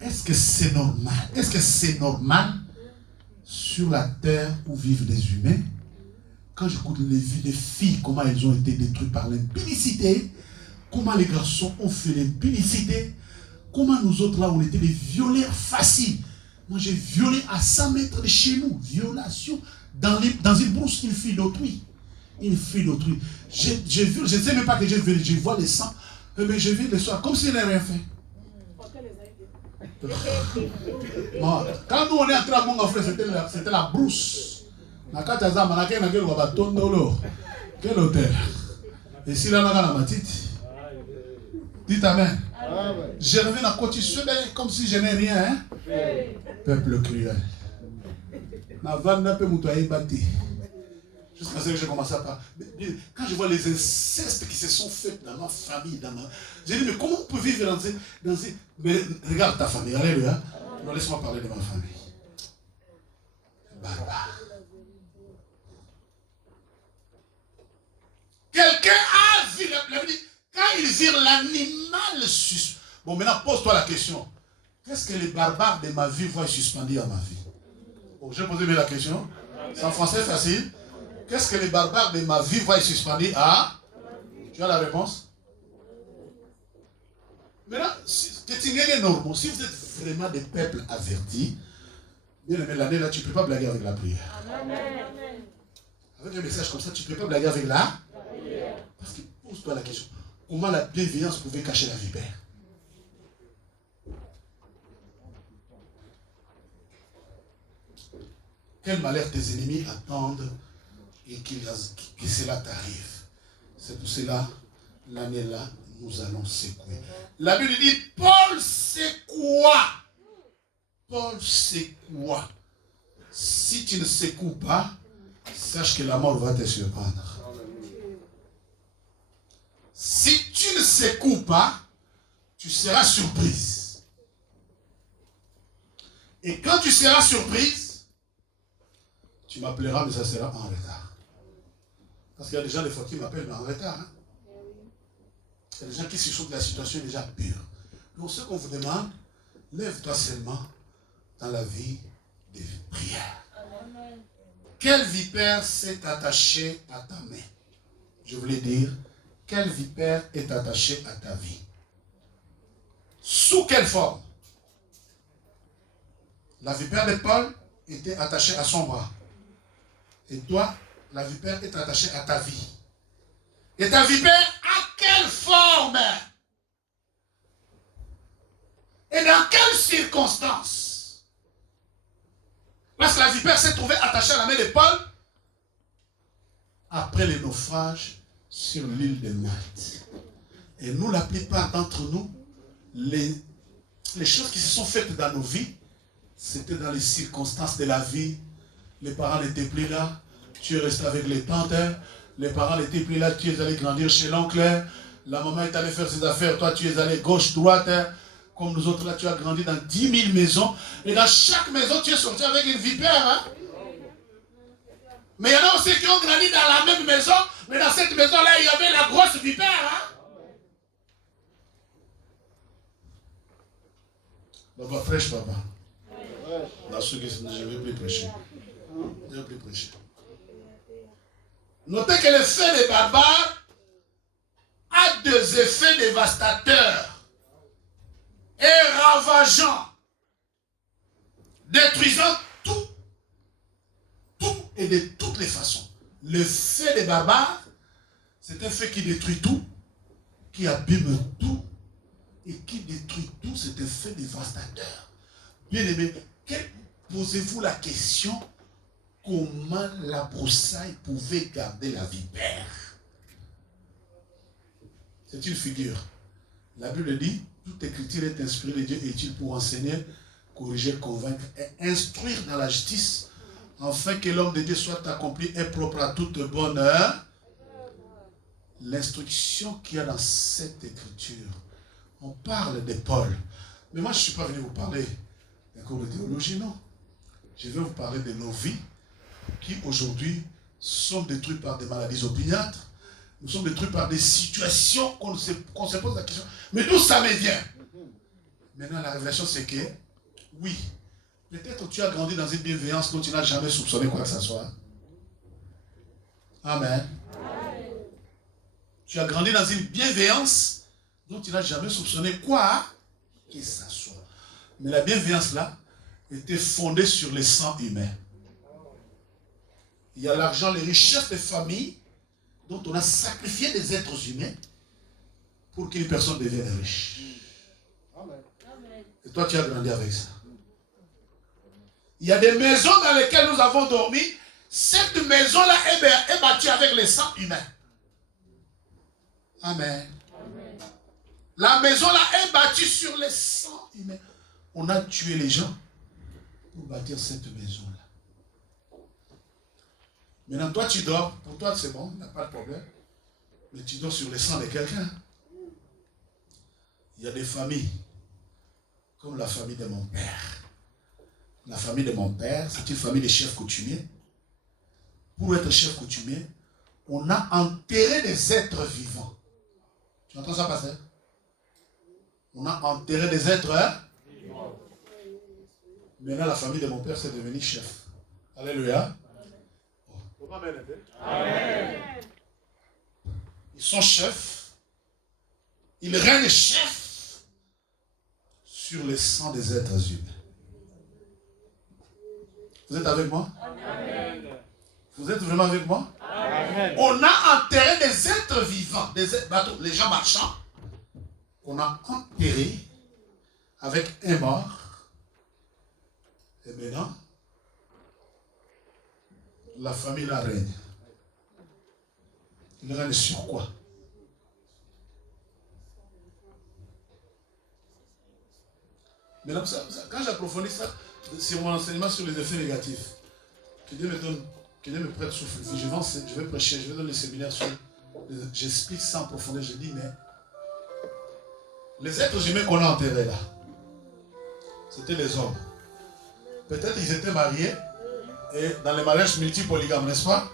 est-ce que c'est normal? Est-ce que c'est normal sur la terre où vivent les humains? Quand j'écoute les vies des filles, comment elles ont été détruites par l'impudicité, comment les garçons ont fait l'impudicité, comment nous autres là, on était des violeurs faciles. Moi, j'ai violé à 100 mètres de chez nous. Violation dans une brousse, une fille d'autrui. Une fille d'autrui. Je ne sais même pas que j'ai violé. Je vois le sang. Mais je vis le soir comme s'il n'avait rien fait. Quand nous on est entré à mon frère, c'était la brousse. Quel hôtel? Et si là, on a ma petite. Dites amen. Je reviens à côté comme si je n'ai rien. Hein? Peuple cruel. Jusqu'à ce que je commence à parler. Quand je vois les incestes qui se sont faits dans ma famille, je dis, mais comment on peut vivre dans ces... Mais regarde ta famille, alléluia. Non, laisse-moi parler de ma famille. Barbare. Quelqu'un a vu quand ils virent l'animal suspendu. Bon, maintenant, pose-toi la question. Qu'est-ce que les barbares de ma vie voient suspendu à ma vie? Bon, je vais poser la question. C'est en français facile. Qu'est-ce que les barbares de ma vie voient suspendu à? Tu as la réponse? Maintenant, si vous êtes vraiment des peuples avertis, bien aimé, l'année là, tu ne peux pas blaguer avec la prière. Amen. Avec un message comme ça, tu ne peux pas blaguer avec la prière. Parce que pose-toi la question. Comment la bienveillance pouvait cacher la vipère? Quel malheur tes ennemis attendent et que cela t'arrive. C'est pour cela, l'année-là, nous allons secouer. La Bible dit, Paul secoua. Paul secoua. Si tu ne secoues pas, sache que la mort va te surprendre. Si tu ne secoues pas, tu seras surprise. Et quand tu seras surprise, tu m'appelleras, mais ça sera en retard. Parce qu'il y a des gens, des fois, qui m'appellent, mais en retard. Hein? Il y a des gens qui se sentent que la situation est déjà pure. Donc, ce qu'on vous demande, lève-toi seulement dans la vie de prière. Quelle vipère s'est attachée à ta main? Je voulais dire, quelle vipère est attachée à ta vie? Sous quelle forme? La vipère de Paul était attachée à son bras. Et toi, la vipère est attachée à ta vie. Et ta vipère, à quelle forme? Et dans quelles circonstances? Parce que la vipère s'est trouvée attachée à la main de Paul après le naufrage sur l'île de Malte. Et nous, la plupart d'entre nous, les choses qui se sont faites dans nos vies, c'était dans les circonstances de la vie. Les parents n'étaient plus là, tu es resté avec les tantes, les parents n'étaient plus là, tu es allé grandir chez l'oncle, la maman est allée faire ses affaires, toi tu es allé gauche, droite, Comme nous autres là, tu as grandi dans 10 000 maisons. Et dans chaque maison, tu es sorti avec une vipère. Hein? Mais il y en a aussi qui ont grandi dans la même maison. Mais dans cette maison-là, il y avait la grosse vipère. Hein? Papa, prêche, papa. Dans ce que je ne vais plus prêcher. Je ne vais plus prêcher. Notez que le feu des barbares a des effets dévastateurs et ravageants, détruisant tout et de toutes les façons. Le feu des barbares, c'est un feu qui détruit tout, qui abîme tout et qui détruit tout. C'est un feu dévastateur. Bien aimé, posez-vous la question, comment la broussaille pouvait garder la vipère? C'est une figure. La Bible dit, toute écriture est inspirée de Dieu et utile pour enseigner, corriger, convaincre et instruire dans la justice, afin que l'homme de Dieu soit accompli et propre à toute bonne heure. L'instruction qu'il y a dans cette écriture, on parle de Paul. Mais moi, je ne suis pas venu vous parler d'un cours de théologie, non. Je vais vous parler de nos vies qui, aujourd'hui, sont détruites par des maladies opiniâtres. Nous sommes détruits par des situations qu'on se pose la question. Mais d'où ça me vient? Maintenant, la révélation, c'est que, oui, peut-être que tu as grandi dans une bienveillance dont tu n'as jamais soupçonné quoi que ce soit. Amen. Tu as grandi dans une bienveillance dont tu n'as jamais soupçonné quoi que ce soit. Mais la bienveillance là était fondée sur le sang humain. Il y a l'argent, les richesses des familles dont on a sacrifié des êtres humains pour qu'une personne devienne riche. Et toi, tu as grandi avec ça. Il y a des maisons dans lesquelles nous avons dormi. Cette maison-là est bâtie avec le sang humain. Amen. La maison-là est bâtie sur le sang humain. On a tué les gens pour bâtir cette maison-là. Maintenant, toi, tu dors. Pour toi, c'est bon, il n'y a pas de problème. Mais tu dors sur le sang de quelqu'un. Il y a des familles, comme la famille de mon père. La famille de mon père, c'est une famille de chefs coutumiers. Pour être chef coutumier, on a enterré des êtres vivants. Tu entends ça passer? On a enterré des êtres vivants. Maintenant, la famille de mon père, c'est devenu chef. Alléluia. Amen. Ils sont chefs. Ils règnent chefs sur le sang des êtres humains. Vous êtes avec moi? Amen. Vous êtes vraiment avec moi? Amen. On a enterré des êtres vivants, les gens marchants. On a enterré avec un mort. Et maintenant, la famille la règne. Il règne sur quoi? Maintenant, quand j'approfondis ça, sur mon enseignement sur les effets négatifs, que Dieu me prête souffle. Je vais prêcher, je vais donner des séminaires sur. J'explique ça en profondeur. Je dis, mais les êtres humains qu'on a enterrés là, c'était les hommes. Peut-être ils étaient mariés. Et dans les mariages multipolygames, n'est-ce pas?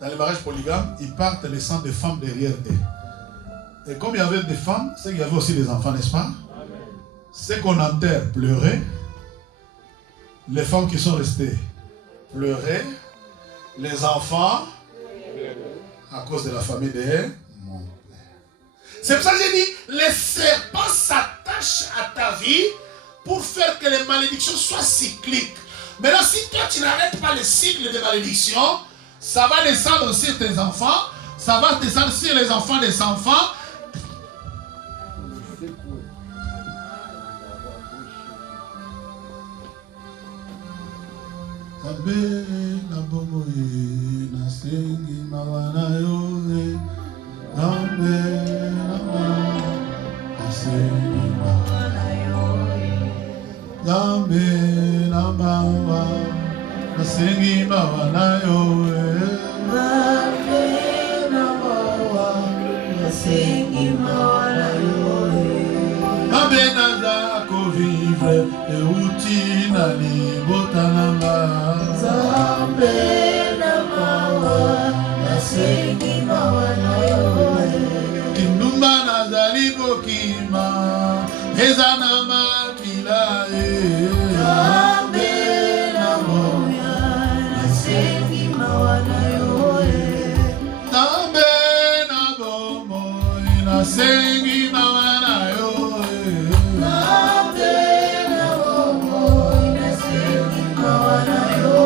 Dans les mariages polygames, ils partent les sangs des femmes derrière eux. Et comme il y avait des femmes, c'est qu'il y avait aussi des enfants, n'est-ce pas? C'est qu'on enterre pleuraient. Les femmes qui sont restées pleuraient. Les enfants, à cause de la famille de mon père. C'est pour ça que j'ai dit, les serpents s'attachent à ta vie pour faire que les malédictions soient cycliques. Maintenant, si toi, tu n'arrêtes pas le cycle de malédiction, ça va descendre sur tes enfants, ça va descendre sur les enfants des enfants. Amen. naza kovivre euti na libota nanga. Nzambe na mawa nasengi mawa na yo. Kindumba nazali kokima eza na makila Nzambe na moya nasengi mawa na yo. Nzambe na bomoi nasengi mawa na yo. Nzambe na bomoi nasengi mawa na yo.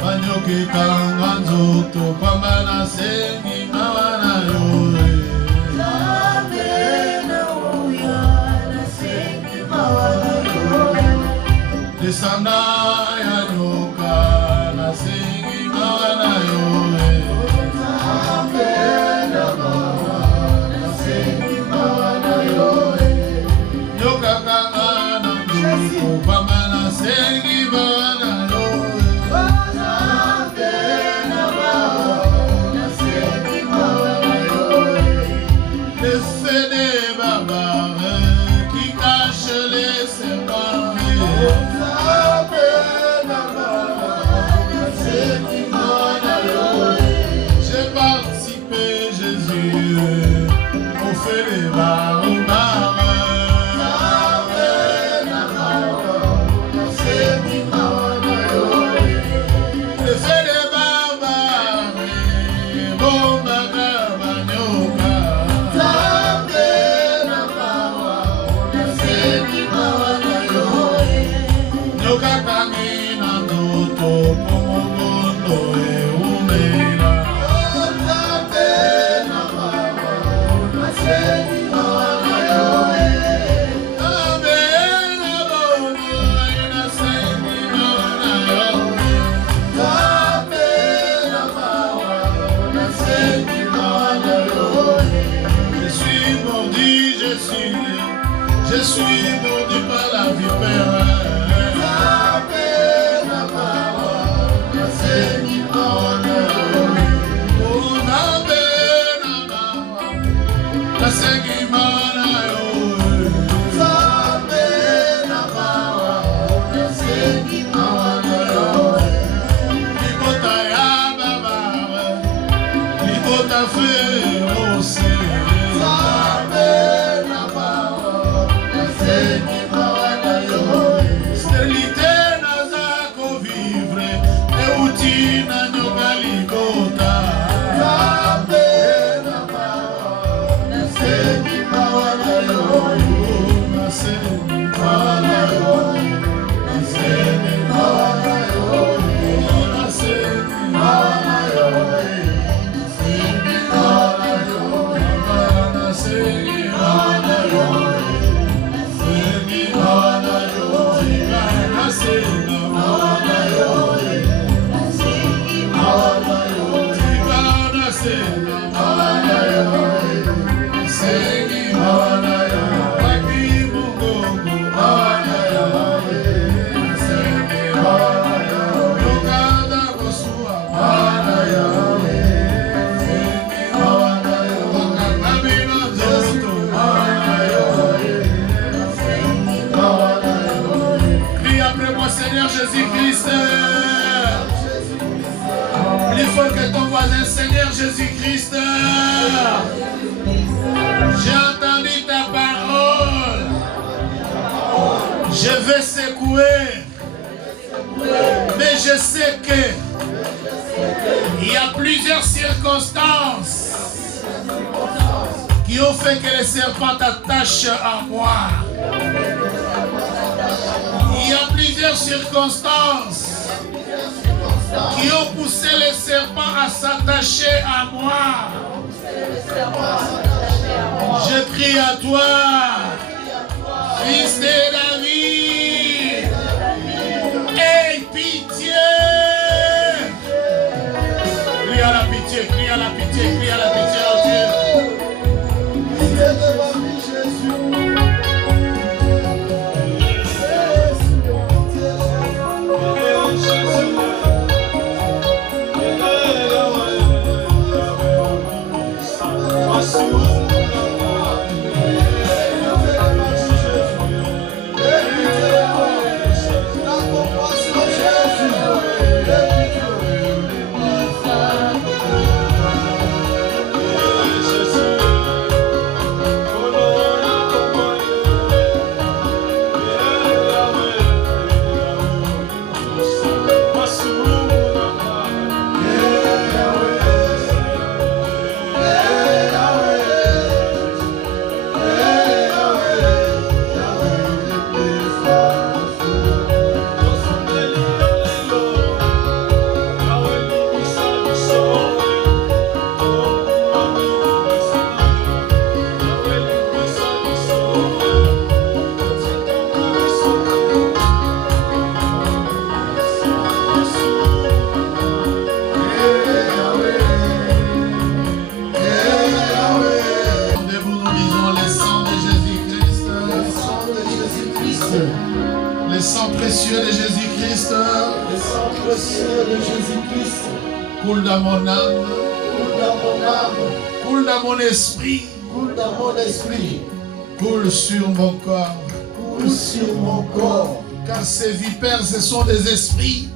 Banyoki kanga nzoto pamba nasengi mawa na yo. Nzambe na moya nasengi mawa na yo. Desana ya nyoka nasengi mawa na yo. Nzambe na mawa nasengi mawa na yo. Nyoka kanga na nzoto pamba nasengi mawa na yo. Nzambe na mawa nasengi mawa na yo. Le feu des barbares qui cache les serpents. Nzambe na mawa nasengi mawa na yo. J'ai participé, Jésus, au feu des barbares. Nzambe na mawa nasengi mawa na yo. Le feu des barbares, bon bagaba nyoka. Nzambe na mawa nasengi mawa na yo. Nyoka kangi na ndoto, pomogondo eumela. Nzambe na mawa nasengi mawa na yo. Nzambe na bomoi nasengi mawa na yo. Nzambe na mawa nasengi mawa na yo. Je suis maudit par la vipère. Nzambe na mawa nasengi mawa na yo. Oh, Nzambe na mawa, nasengi mawa na yo. Nzambe na mawa nasengi mawa na yo. Libota ya babare, libota féroce. Nzambe na mawa nasengi mawa na yo. Stelite naza kovivre, euti na nyoka libota. Nzambe na mawa nasengi mawa na yo. Nasengi Mawa na yo. Nasengi mawa na yo. nasengi Mawa na yo. Nasengi mawa na yo. nasengi Mawa na yo. Nasengi mawa na yo. nasengi Mawa na yo. Nasengi mawa na yo. nasengi Mawa na yo. Nasengi mawa na yo. Mawa na yo. Nasengi mawa na yo. Mawa na yo. Nasengi mawa na yo. Mawa na yo. Nasengi mawa na yo. Crie après moi, Seigneur Jésus-Christ. Plus fort que ton voisin, Seigneur Jésus-Christ. J'ai entendu ta parole. Je vais secouer. Mais je sais que il y a plusieurs circonstances qui ont fait que les serpents t'attachent à moi. Il y a plusieurs circonstances qui ont poussé les serpents à s'attacher à moi. Je crie à toi, fils de David, aie pitié. Crie à la pitié, crie à la pitié, crie à la pitié, oh Dieu. Pitié de ma vie, Jésus. Jésus. sang précieux de Jésus-Christ. Le sang précieux de Jésus-Christ Coule dans mon âme. coule dans mon âme, Coule dans mon esprit. coule dans mon esprit, Coule sur mon corps. coule sur mon corps. Car ces vipères, ce sont des esprits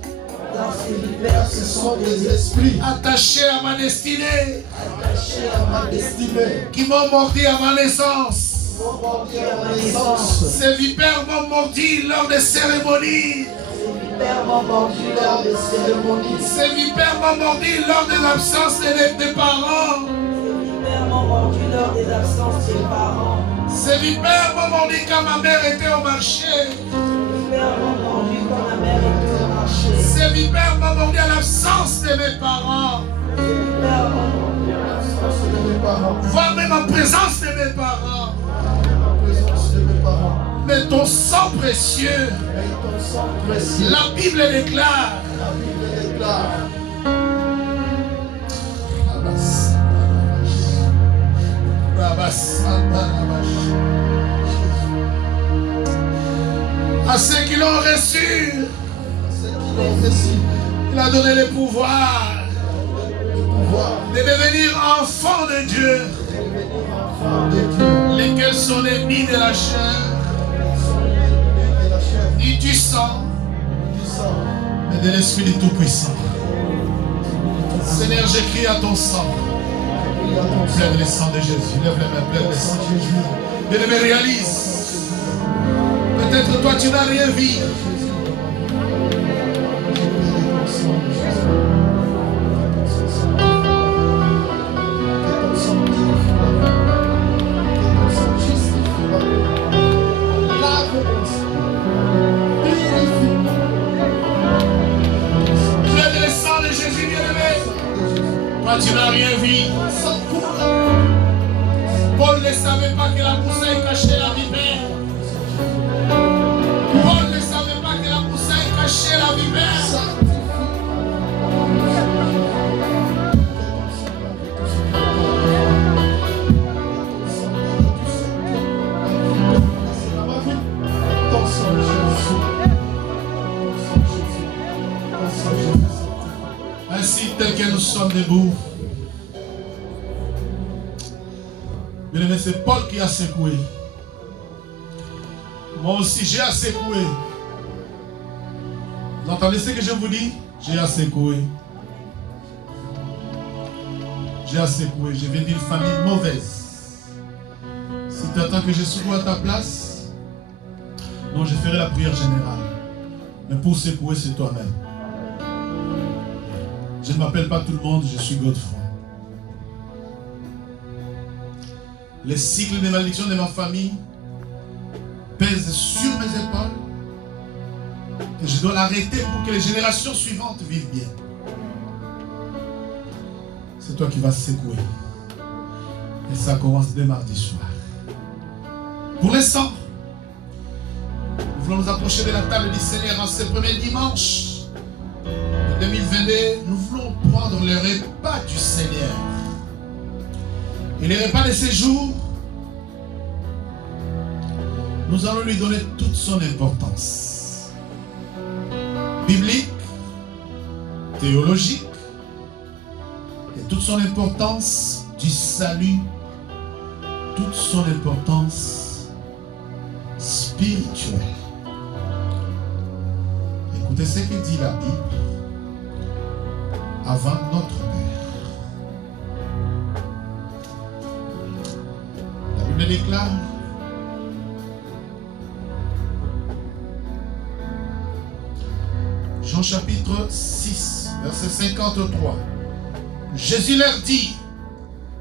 Car ces vipères, ce sont des esprits attachés à ma destinée, attachés à ma destinée, qui m'ont mordi à ma naissance. qui m'ont mordu à ma naissance. Ces vipères m'ont mordi lors des cérémonies. Ces vipères m'ont mordu lors des cérémonies. Ces vipères m'ont mordi lors des absences des parents. Ces vipères m'ont mordu lors des absences des parents. Ces vipères m'ont mordi quand ma mère était au marché. Ces vipères m'ont mordu quand ma mère était au marché. Ces vipères m'ont mordi à l'absence de mes parents. Ces vipères m'ont mordu à l'absence de mes parents. Voire même en présence de mes parents. En présence de mes parents. Mais ton sang précieux, Et ton sang précieux. la Bible déclare. La Bible déclare. À ceux qui l'ont reçu, Ceux qui l'ont reçu, il a donné le pouvoir le pouvoir de devenir enfants de Dieu, de devenir enfants de Dieu. lesquels sont les ni de la chair, Ils sont les de la chair, ni du sang, du sang, mais de l'Esprit du Tout-Puissant. Seigneur, j'écris à ton sang. et à ton sang. Pleine le sang de Jésus. Lève les mains, pleine le sang. Bien-aimé, réalise. Peut-être toi, tu n'as rien vu. Pleine le sang de Jésus, bien-aimé. Toi, tu n'as rien vu. Paul ne savait pas que la moussaille cachait la vipère. Paul ne savait pas que la moussaille cachait la vipère. Ainsi, tel que nous sommes debout, bien-aimé, c'est Paul qui a secoué. Moi aussi, j'ai à secouer. Vous entendez ce que je vous dis? J'ai à secouer. J'ai à secouer. Je viens d'une famille mauvaise. Si tu attends que je secoue à ta place, non, je ferai la prière générale. Mais pour secouer, c'est toi-même. Je ne m'appelle pas tout le monde, je suis Godefroy. Les cycles de malédiction de ma famille pèsent sur mes épaules et je dois l'arrêter pour que les générations suivantes vivent bien. C'est toi qui vas secouer. Et ça commence dès mardi soir. Pour l'instant, nous voulons nous approcher de la table du Seigneur en ce premier dimanche de 2022. Nous voulons prendre le repas du Seigneur. Et le repas de ces jours, nous allons lui donner toute son importance. Biblique, théologique, et toute son importance du salut, toute son importance spirituelle. Écoutez ce que dit la Bible avant notre Père. La Bible déclare: Jean chapitre 6, verset 53. Jésus leur dit: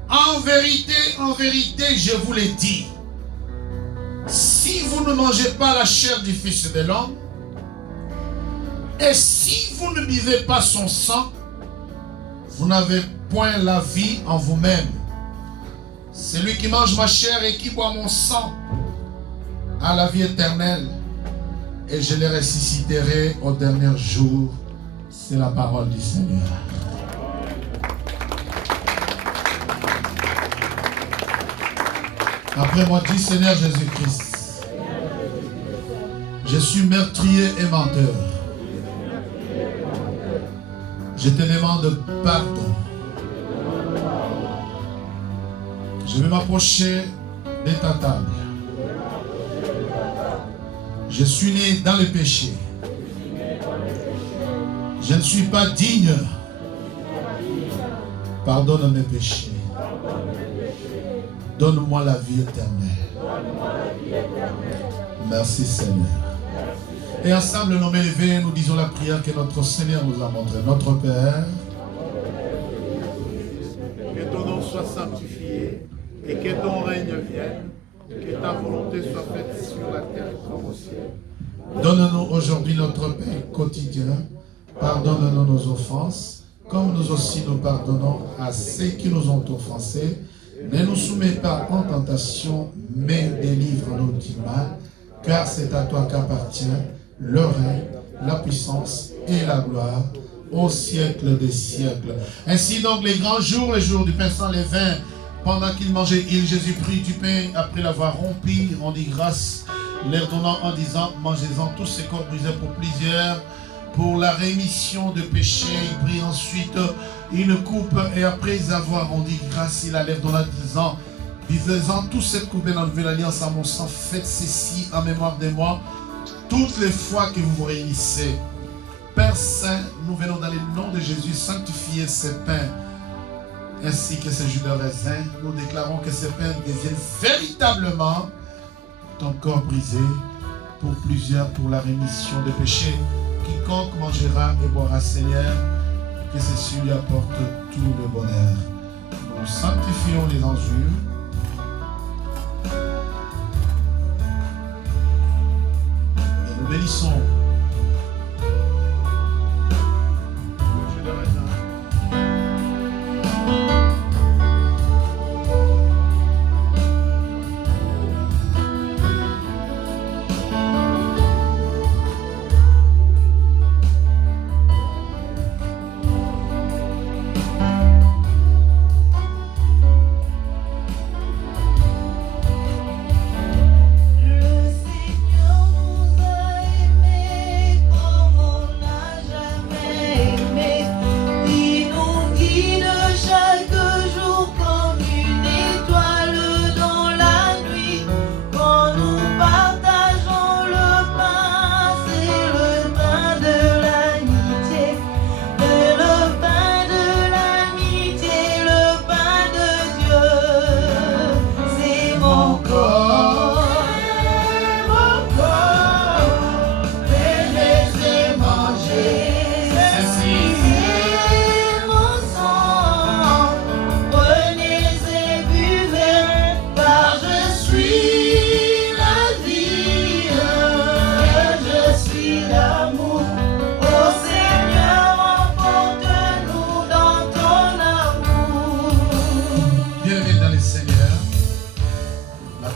en vérité, je vous l'ai dit, si vous ne mangez pas la chair du Fils de l'homme, et si vous ne buvez pas son sang, vous n'avez point la vie en vous-même. Celui qui mange ma chair et qui boit mon sang a la vie éternelle, et je les ressusciterai au dernier jour. C'est la parole du Seigneur. Après moi, dis: Seigneur Jésus-Christ, Je suis meurtrier et menteur. Je te demande pardon. Je vais m'approcher de ta table. Je suis né dans le péché. Je ne suis pas digne. Pardonne mes péchés. Donne-moi la vie éternelle. Merci Seigneur. Et ensemble, nos mains levées, nous disons la prière que notre Seigneur nous a montrée. Notre Père, que ton nom soit sanctifié et que ton règne vienne, que ta volonté soit faite sur la terre comme au ciel. donne-nous aujourd'hui notre pain quotidien. Pardonne-nous nos offenses, comme nous aussi nous pardonnons à ceux qui nous ont offensés. Ne nous soumets pas en tentation, mais délivre-nous du mal, car c'est à toi qu'appartient le règne, la puissance et la gloire au siècle des siècles. Ainsi donc les grands jours, les jours du pain sans levain, pendant qu'il mangeait, Jésus prit du pain, après l'avoir rompu, rendit grâce, leur donnant en disant, mangez-en tous ces corps brisés pour plusieurs, pour la rémission de péchés. Il prit ensuite une coupe et après avoir rendu grâce, il allait donner en disant, buvez-en toute cette coupe dans la nouvelle alliance à mon sang, faites ceci en mémoire de moi, toutes les fois que vous vous réunissez. Père Saint, nous venons dans le nom de Jésus sanctifier ces pains ainsi que ces jus de raisin. Nous déclarons que ces pains deviennent véritablement ton corps brisé pour plusieurs, pour la rémission des péchés. Quiconque mangera et boira, Seigneur, que ceci lui apporte tout le bonheur. Nous sanctifions les injures. Et nous bénissons le jus de raisin.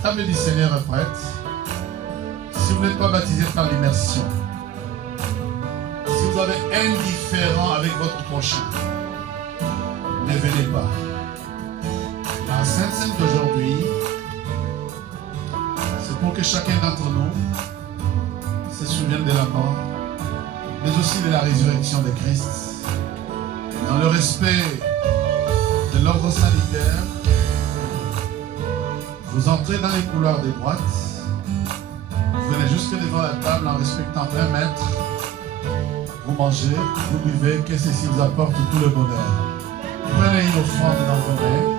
table du Seigneur est prête. Si vous n'êtes pas baptisé par l'immersion, si vous avez un différend avec votre prochain, ne venez pas. La Sainte Seine d'aujourd'hui, c'est pour que chacun d'entre nous se souvienne de la mort, mais aussi de la résurrection de Christ. Dans le respect de l'ordre sanitaire, vous entrez dans les couloirs de droite, vous venez jusque devant la table en respectant 20 mètres, vous mangez, vous buvez, que ceci vous apporte tout le bonheur. Prenez une offrande dans vos mains.